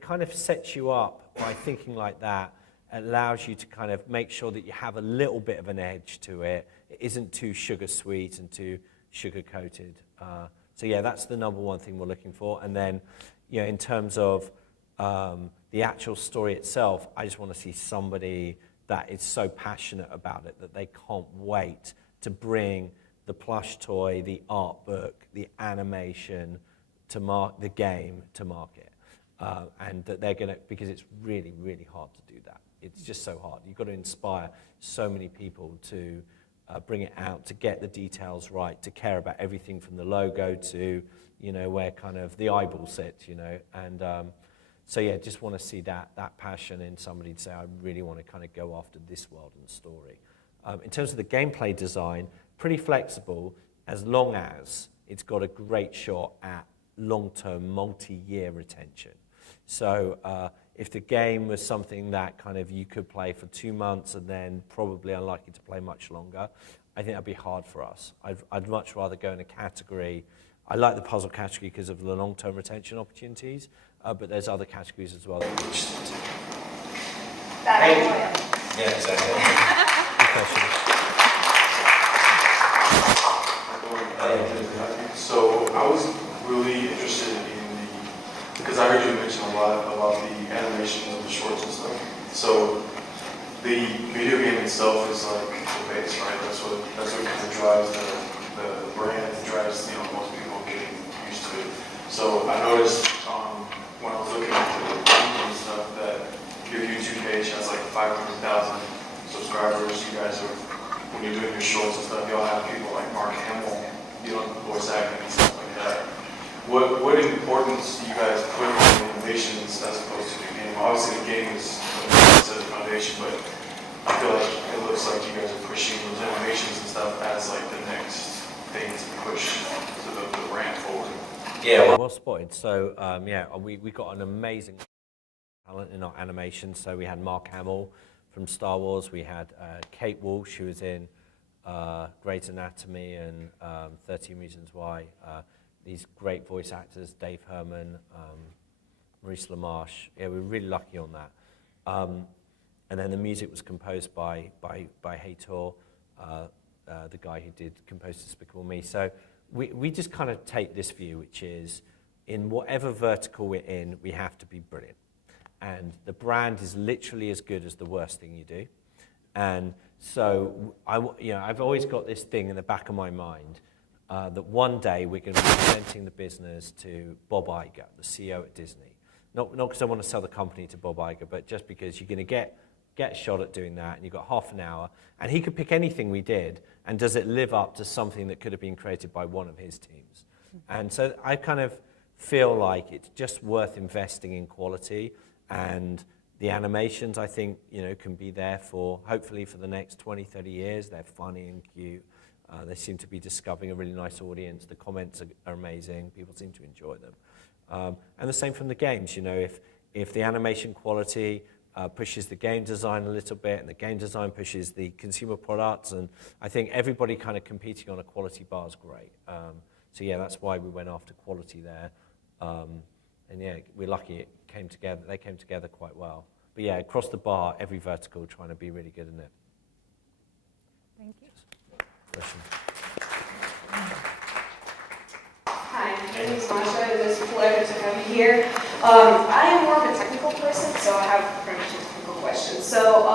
kind of sets you up by thinking like that. It allows you to kind of make sure that you have a little bit of an edge to it. It isn't too sugar sweet and too sugar coated. So yeah, that's the number one thing we're looking for. And then, you know, in terms of the actual story itself, I just want to see somebody that is so passionate about it that they can't wait to bring the plush toy, the art book, the animation, the game to market. And that they're going to, because it's really, really hard to do that. It's just so hard. You've got to inspire so many people to bring it out, to get the details right, to care about everything from the logo to, you know, where kind of the eyeball sits, you know. And so yeah, just want to see that passion in somebody to say, I really want to kind of go after this world and story. In terms of the gameplay design, pretty flexible as long as it's got a great shot at long-term, multi-year retention. So if the game was something that kind of you could play for 2 months and then probably unlikely to play much longer, I think that'd be hard for us. I'd much rather go in a category. I like the puzzle category because of the long-term retention opportunities, but there's other categories as well. That idea. Yeah, exactly. Good question. So I was really interested in because I heard you mention a lot about the animations of the shorts and stuff. So the video game itself is like the base, right? That's what kind of drives the brand, drives, you know, most people getting used to it. So I noticed when I was looking at the and stuff that your YouTube page has like 500,000 subscribers. You guys are, when you're doing your shorts and stuff, y'all have people like Mark Hamill, you know, voice acting and stuff like that. What importance do you guys put on animations as opposed to the game? Obviously the game is the foundation, but I feel like it looks like you guys are pushing those animations and stuff as like the next thing to push the brand forward. Yeah, well spotted. So yeah, we got an amazing talent in our animation. So we had Mark Hamill from Star Wars. We had Kate Walsh, who was in Grey's Anatomy and 13 Reasons Why. These great voice actors, Dave Herman, Maurice LaMarche. Yeah, we were really lucky on that. And then the music was composed by Heitor, the guy who did compose Despicable Me. So we just kind of take this view, which is in whatever vertical we're in, we have to be brilliant. And the brand is literally as good as the worst thing you do. And so I've always got this thing in the back of my mind that one day we're going to be presenting the business to Bob Iger, the CEO at Disney. Not because I want to sell the company to Bob Iger, but just because you're going to get a shot at doing that, and you've got half an hour, and he could pick anything we did, and does it live up to something that could have been created by one of his teams? And so I kind of feel like it's just worth investing in quality, and the animations, I think, you know, can be there for, hopefully for the next 20, 30 years. They're funny and cute. They seem to be discovering a really nice audience. The comments are amazing. People seem to enjoy them. And the same from the games. You know, if the animation quality pushes the game design a little bit, and the game design pushes the consumer products, and I think everybody kind of competing on a quality bar is great. So yeah, that's why we went after quality there. And yeah, we're lucky it came together. They came together quite well. But yeah, across the bar, every vertical trying to be really good in it. Thank you. Question. Hi, my name is Masha. It is a pleasure to have you here. I am more of a technical person, so I have pretty much a technical question. So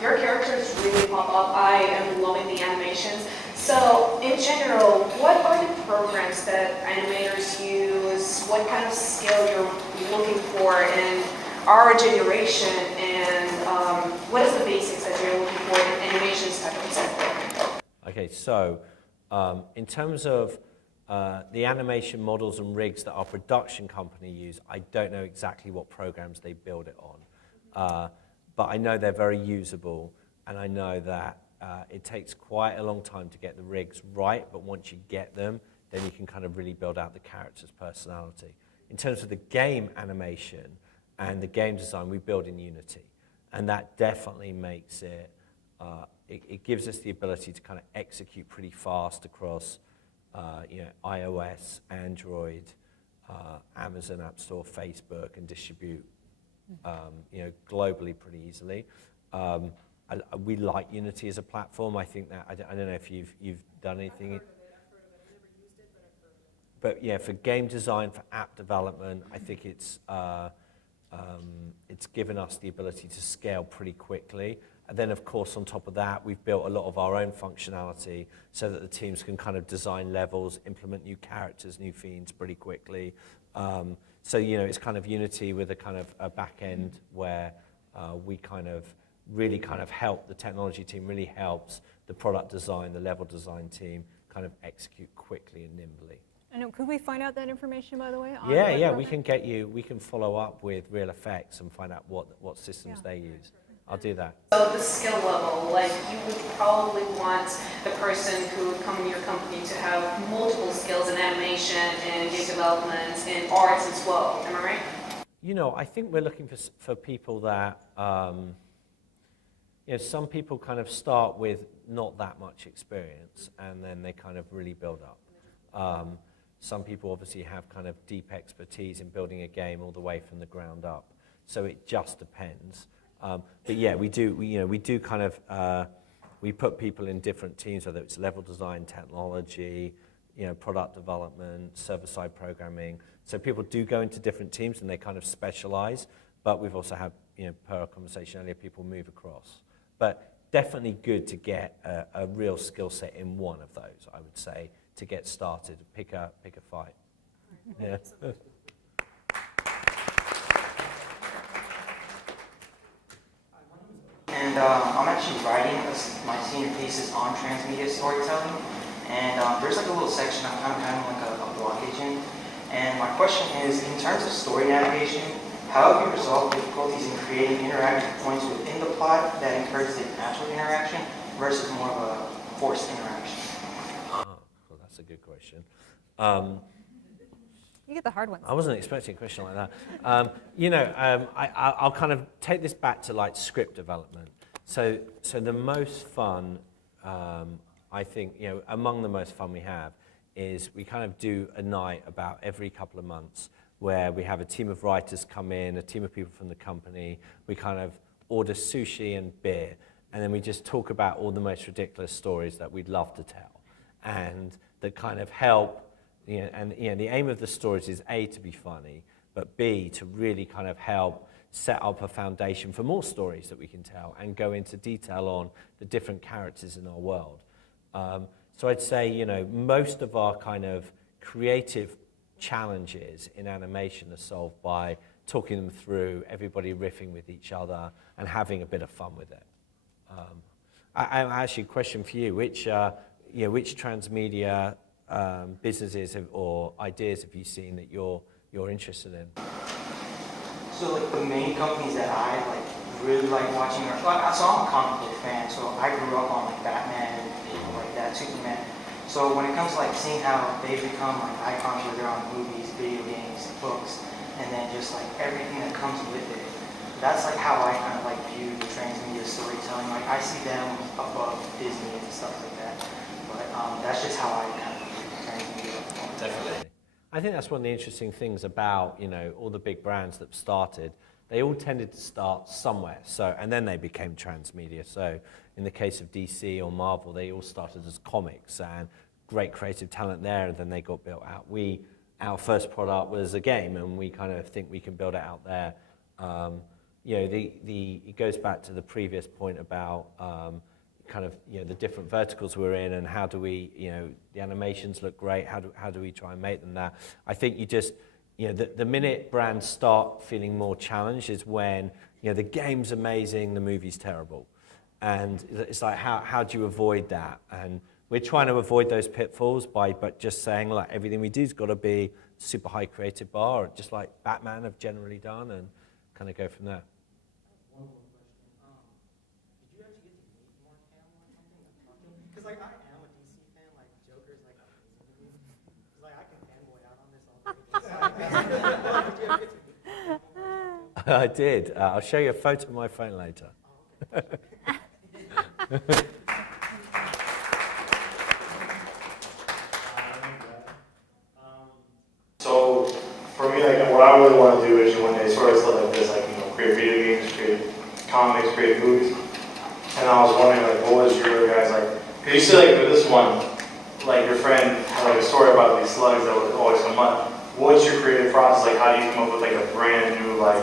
your characters really pop up. I am loving the animations. So in general, what are the programs that animators use? What kind of skill you're looking for in our generation? And what is the basics that you're looking for in animations type of example? Okay, so in terms of the animation models and rigs that our production company use, I don't know exactly what programs they build it on. But I know they're very usable, and I know that it takes quite a long time to get the rigs right, but once you get them, then you can kind of really build out the character's personality. In terms of the game animation and the game design, we build in Unity, and that definitely makes it, it gives us the ability to kind of execute pretty fast across you know, iOS, Android, Amazon App Store, Facebook, and distribute you know, globally pretty easily. We like Unity as a platform. I think that, I don't know if you've done anything. I've heard of it. I've never used it, but I've heard of it. But yeah, for game design, for app development, I think it's given us the ability to scale pretty quickly. And then, of course, on top of that, we've built a lot of our own functionality so that the teams can kind of design levels, implement new characters, new fiends pretty quickly. So, you know, it's kind of Unity with a kind of a back end where we kind of really kind of help, the technology team really helps the product design, the level design team kind of execute quickly and nimbly. And could we find out that information, by the way? Yeah, we can get you, we can follow up with Real Effects and find out what systems they use. I'll do that. So the skill level, like you would probably want the person who would come in your company to have multiple skills in animation and game development and arts as well. Am I right? You know, I think we're looking for people that, you know, some people kind of start with not that much experience and then they kind of really build up. Some people obviously have kind of deep expertise in building a game all the way from the ground up. So it just depends. But yeah, we do kind of, we put people in different teams, whether it's level design, technology, you know, product development, server-side programming. So people do go into different teams and they kind of specialize, but we've also had, you know, per our conversation earlier, people move across. But definitely good to get a real skill set in one of those, I would say, to get started. Pick a fight. Yeah. And I'm actually writing my senior thesis on transmedia storytelling. And there's like a little section I'm kind of having like a blockage in. And my question is, in terms of story navigation, how have you resolved difficulties in creating interactive points within the plot that encourages a natural interaction versus more of a forced interaction? Well, that's a good question. You get the hard ones. I wasn't expecting a question like that. You know, I'll kind of take this back to like script development. So the most fun, I think, you know, among the most fun we have is we kind of do a night about every couple of months where we have a team of writers come in, a team of people from the company. We kind of order sushi and beer, and then we just talk about all the most ridiculous stories that we'd love to tell, and that kind of help. You know, and you know, the aim of the stories is A, to be funny, but B, to really kind of help set up a foundation for more stories that we can tell and go into detail on the different characters in our world. So I'd say, you know, most of our kind of creative challenges in animation are solved by talking them through, everybody riffing with each other and having a bit of fun with it. Actually, a question for you, which Transmedia businesses or ideas have you seen that you're interested in? So like the main companies that I like really like watching are, so I'm a comic book fan, so I grew up on like Batman and like that, Superman. So when it comes to like seeing how they've become like icons, whether on movies, video games, books, and then just like everything that comes with it, that's like how I kind of like view the transmedia storytelling. Like I see them above Disney and stuff like that. But that's just how I kind of view transmedia. Definitely. I think that's one of the interesting things about, you know, all the big brands that started. They all tended to start somewhere, and then they became transmedia. So in the case of DC or Marvel, they all started as comics and great creative talent there, and then they got built out. Our first product was a game, and we kind of think we can build it out there. You know, it goes back to the previous point about kind of, you know, the different verticals we're in, and how do we, you know, the animations look great. How do we try and make them that? I think you just, you know, the minute brands start feeling more challenged is when, you know, the game's amazing, the movie's terrible. And it's like, how do you avoid that? And we're trying to avoid those pitfalls by just saying, like, everything we do's got to be super high creative bar, just like Batman have generally done, and kind of go from there. One more question. Did you actually get to meet Mark Hamill or something? Because like I am a DC fan, like Joker's like amazing to me. Because like I can fanboy out on this all day. Did you ever get to meet him? I did. I'll show you a photo of my phone later. So for me, like, what I really want to do is one day sort of stuff like this, like, you know, create video games, create comics, create movies. And I was wondering, like, what was your guys like? Because you see, like, with this one, like, your friend had like a story about these slugs that would always come up. What's your creative process? Like, how do you come up with like a brand new like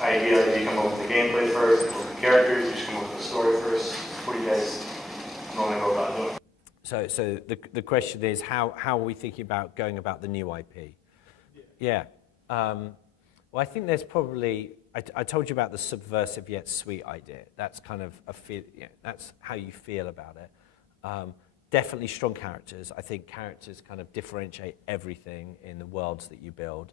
idea? Like, do you come up with the gameplay first, with the characters? Do you just come up with the story first? What do you guys normally go about doing? So the question is, how are we thinking about going about the new IP? Yeah. Well, I think there's probably, I told you about the subversive yet sweet idea. That's kind of that's how you feel about it. Definitely strong characters. I think characters kind of differentiate everything in the worlds that you build.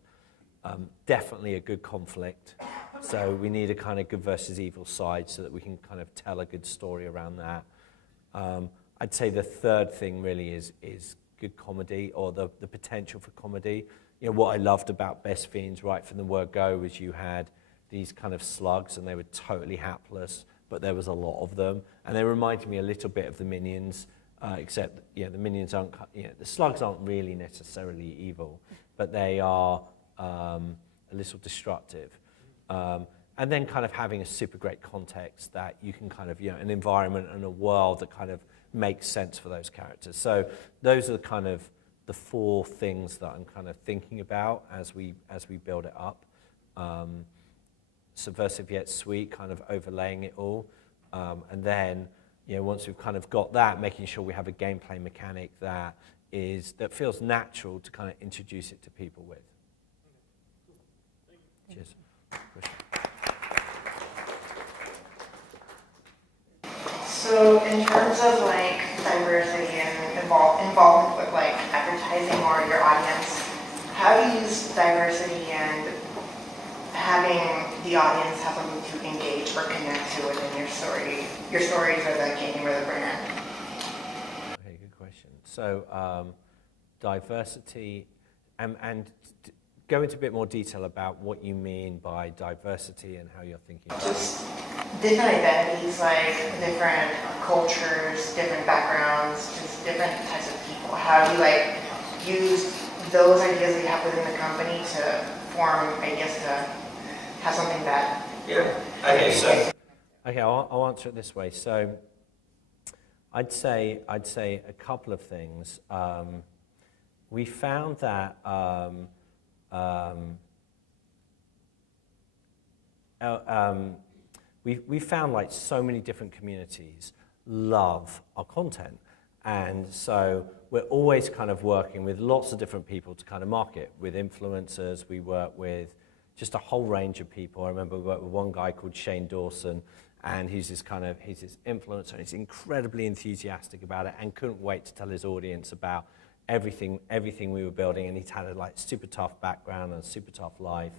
Definitely a good conflict. So we need a kind of good versus evil side so that we can kind of tell a good story around that. I'd say the third thing really is good comedy, or the potential for comedy. You know, what I loved about Best Fiends right from the word go was you had these kind of slugs, and they were totally hapless, but there was a lot of them, and they reminded me a little bit of the Minions, except, you know, the Minions aren't, you know, the slugs aren't really necessarily evil, but they are a little destructive. And then kind of having a super great context that you can kind of, you know, an environment and a world that kind of makes sense for those characters. So those are kind of the four things that I'm kind of thinking about as we build it up. Subversive yet sweet, kind of overlaying it all. And then, you know, once we've kind of got that, making sure we have a gameplay mechanic that feels natural to kind of introduce it to people with. Cheers. So in terms of like diversity and involvement with like advertising or your audience, how do you use diversity and having the audience have something to engage or connect to within your stories or the game or the brand? Okay, good question. So diversity, and go into a bit more detail about what you mean by diversity and how you're thinking about Just different identities, like different cultures, different backgrounds, just different types of people. How do you like use those ideas that you have within the company to form, I guess, to have something that... Yeah. Okay, I'll answer it this way. So I'd say a couple of things. We found that we found like so many different communities love our content, and so we're always kind of working with lots of different people to kind of market. With influencers, we work with just a whole range of people. I remember we worked with one guy called Shane Dawson, and he's this influencer, and he's incredibly enthusiastic about it and couldn't wait to tell his audience about everything we were building, and he'd had a like super tough background and a super tough life,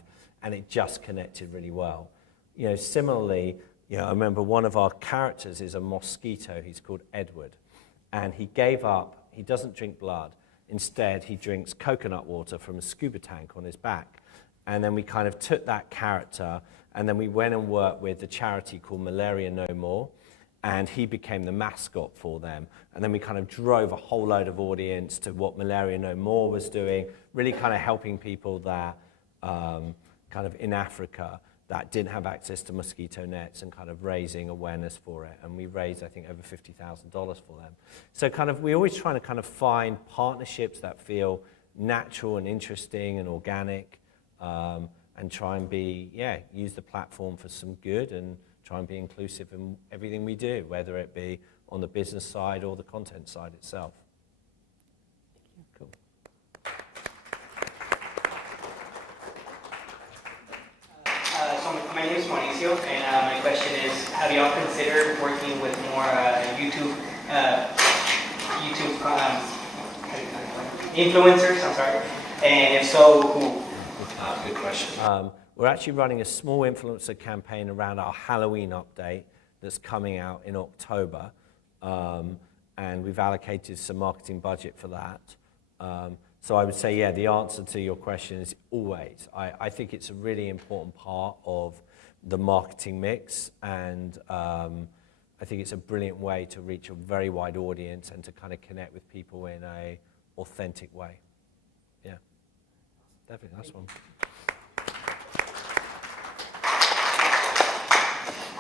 and it just connected really well. You know, similarly, you know, I remember one of our characters is a mosquito. He's called Edward, and he gave up He doesn't drink blood. Instead, he drinks coconut water from a scuba tank on his back. And then we kind of took that character, and then we went and worked with the charity called Malaria No More, and he became the mascot for them. And then we kind of drove a whole load of audience to what Malaria No More was doing, really kind of helping people that kind of in Africa that didn't have access to mosquito nets, and kind of raising awareness for it. And we raised, I think, over $50,000 for them. So kind of, we're always trying to kind of find partnerships that feel natural and interesting and organic, and try and be, use the platform for some good, and try and be inclusive in everything we do, whether it be on the business side or the content side itself. Cool. So my name is Mauricio, and my question is, have y'all considered working with more YouTube influencers? I'm sorry, and if so, who? Good question. We're actually running a small influencer campaign around our Halloween update that's coming out in October, and we've allocated some marketing budget for that. So I would say, yeah, the answer to your question is always. I think it's a really important part of the marketing mix, and I think it's a brilliant way to reach a very wide audience and to kind of connect with people in an authentic way. Yeah, definitely, that's one.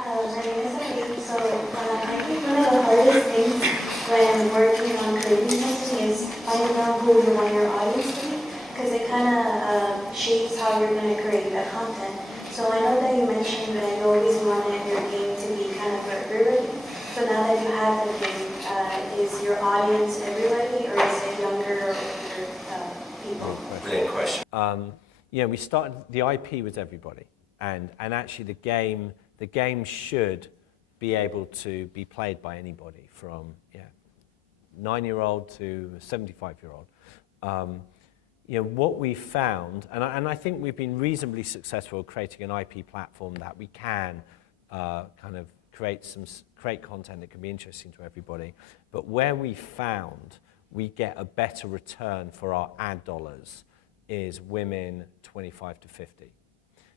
My name is Marie. So I think one of the hardest things when working on creating something is finding out who you want your audience to be, because it kind of shapes how you're going to create that content. So I know that you mentioned that you always wanted your game to be kind of for everybody. So now that you have the game, is your audience everybody, or is it younger or older people? Brilliant question. Yeah, we started, the IP was everybody, and actually the game should be able to be played by anybody from 9-year-old to a 75-year-old. What we found, and I think we've been reasonably successful creating an IP platform that we can kind of create content that can be interesting to everybody. But where we found we get a better return for our ad dollars is women 25 to 50.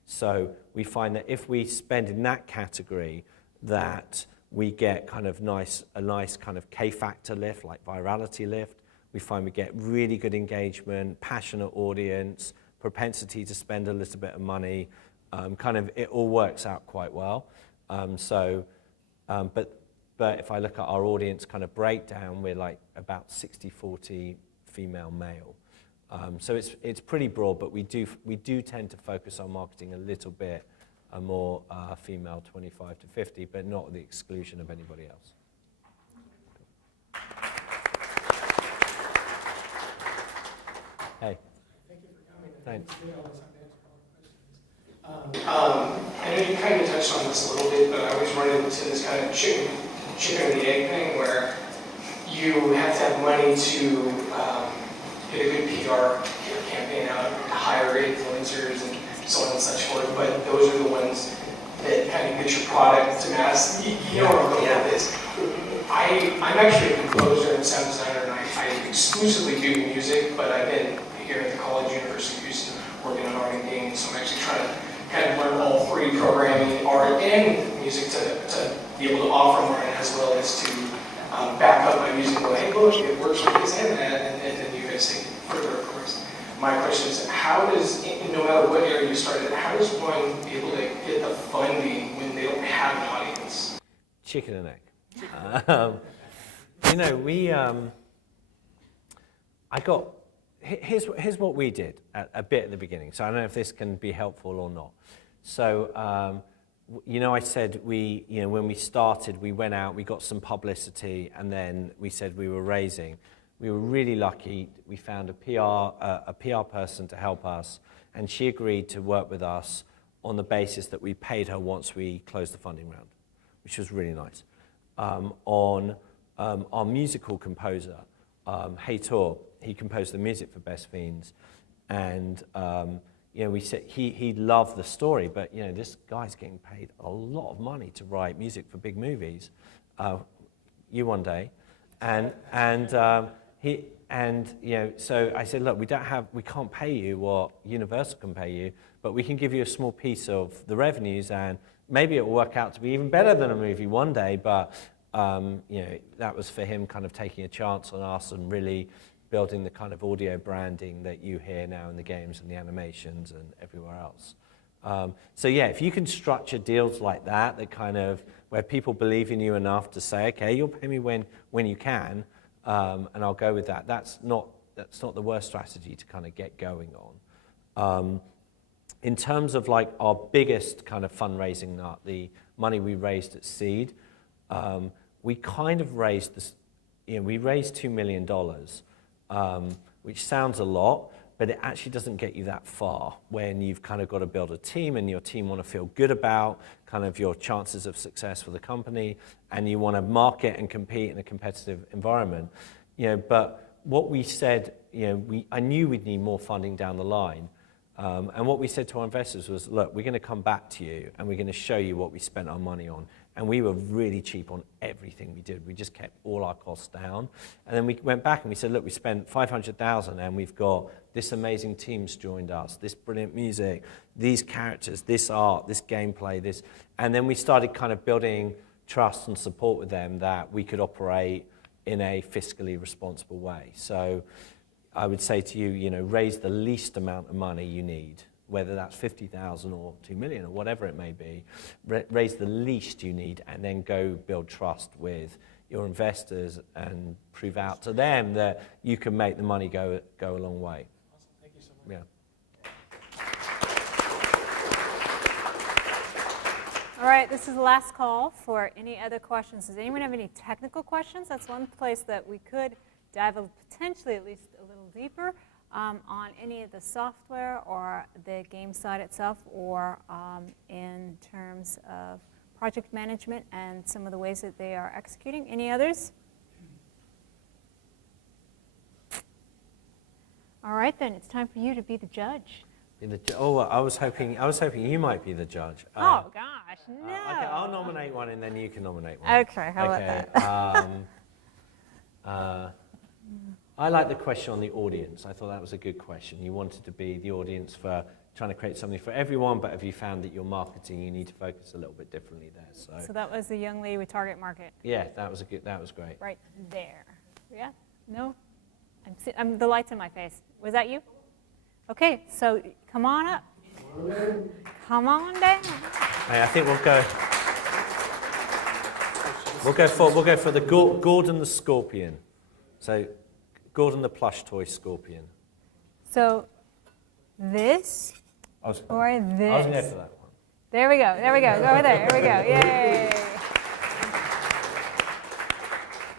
So we find that if we spend in that category, that we get kind of a nice kind of K-factor lift, like virality lift. We find we get really good engagement, passionate audience, propensity to spend a little bit of money. Kind of it all works out quite well. But if I look at our audience kind of breakdown, we're like about 60-40 female male. So it's pretty broad, but we do tend to focus our marketing a little bit more female 25 to 50, but not at the exclusion of anybody else. Hey. Thank you for coming. Thanks. I know you kind of touched on this a little bit, but I always run into this kind of chicken and the egg thing where you have to have money to get a good PR campaign out, hire influencers and so on and such forth, but those are the ones that kind of get your product to mass. You know where I'm going with this. I'm actually a composer and sound designer, and I exclusively do music, but I've been here at the College University of Houston working on art and games, so I'm actually trying to kind of learn all three: programming, art, and music to be able to offer mine, as well as to back up my music. Go, hey, look, it works with this and that, and then you guys take it further, of course. My question is, how does, no matter what area you start in, how does one be able to get the funding when they don't have an audience? Chicken and egg. Here's what we did a bit at the beginning. So I don't know if this can be helpful or not. So, I said when we started, we went out, we got some publicity, and then we said we were raising. We were really lucky. We found a PR person to help us, and she agreed to work with us on the basis that we paid her once we closed the funding round, which was really nice. On our musical composer, Heitor, he composed the music for Best Fiends, and we said he loved the story, but this guy's getting paid a lot of money to write music for big movies. You one day, and So I said, look, we can't pay you what Universal can pay you, but we can give you a small piece of the revenues, and maybe it will work out to be even better than a movie one day. But that was for him kind of taking a chance on us and really building the kind of audio branding that you hear now in the games and the animations and everywhere else. If you can structure deals like that kind of where people believe in you enough to say, okay, you'll pay me when you can, and I'll go with that. That's not the worst strategy to kind of get going on. In terms of like our biggest kind of fundraising nut, the money we raised at Seed, we kind of raised this. We raised $2 million, which sounds a lot, but it actually doesn't get you that far when you've kind of got to build a team and your team want to feel good about kind of your chances of success for the company, and you want to market and compete in a competitive environment. But what we said, I knew we'd need more funding down the line. And what we said to our investors was, look, we're going to come back to you and we're going to show you what we spent our money on. And we were really cheap on everything we did. We just kept all our costs down. And then we went back and we said, look, we spent $500,000 and we've got this amazing team's joined us, this brilliant music, these characters, this art, this gameplay, this. And then we started kind of building trust and support with them that we could operate in a fiscally responsible way. So I would say to you, raise the least amount of money you need, whether that's 50,000 or 2 million or whatever it may be. Raise the least you need, and then go build trust with your investors and prove out to them that you can make the money go a long way. Awesome, thank you so much. Yeah. All right, this is the last call for any other questions. Does anyone have any technical questions? That's one place that we could dive potentially at least a little deeper on any of the software or the game side itself, or in terms of project management and some of the ways that they are executing. Any others? All right, then it's time for you to be the judge. I was hoping you might be the judge. Oh gosh, no. Okay, I'll nominate one and then you can nominate one. Okay, how about that? I like the question on the audience. I thought that was a good question. You wanted to be the audience for trying to create something for everyone, but have you found that your marketing, you need to focus a little bit differently there? So that was the young lady with target market. Yeah, that was great. Right there. Yeah? No? I'm the light's in my face. Was that you? Okay, so come on up. Come on down. Hey, I think we'll go for the Gordon the Scorpion. So Gordon the plush toy scorpion. So this or this? I was going to go for that one. There we go. Go over there. Here we go. Yay.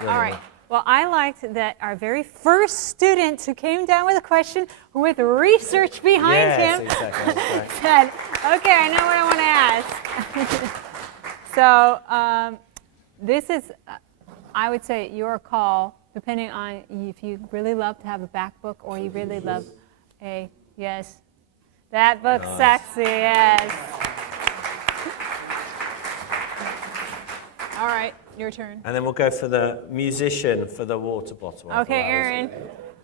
All right. Well, I liked that our very first student who came down with a question with research behind him said, okay, I know what I want to ask. So this is, I would say, your call, depending on if you really love to have a back book or you really love yes, that book's sexy, yes. All right, your turn. And then we'll go for the musician for the water bottle. Okay, Aaron.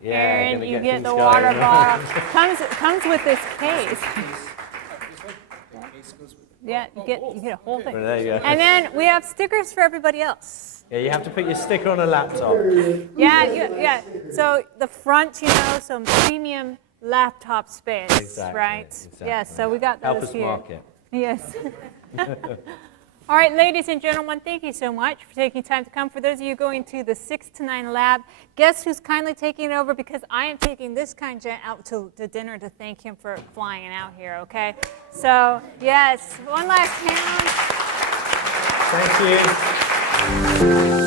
Yeah, Aaron, you get the water bottle. comes with this case. Yeah, you get a whole thing. There you go. And then we have stickers for everybody else. Yeah, you have to put your sticker on a laptop. Yeah. So the front, some premium laptop space, right? Exactly. Yes, so we got those Help us here. market. Yes. All right, ladies and gentlemen, thank you so much for taking time to come. For those of you going to the 6 to 9 lab, guess who's kindly taking it over? Because I am taking this kind gent out to dinner to thank him for flying out here, okay? So, yes, one last hand. Thank you.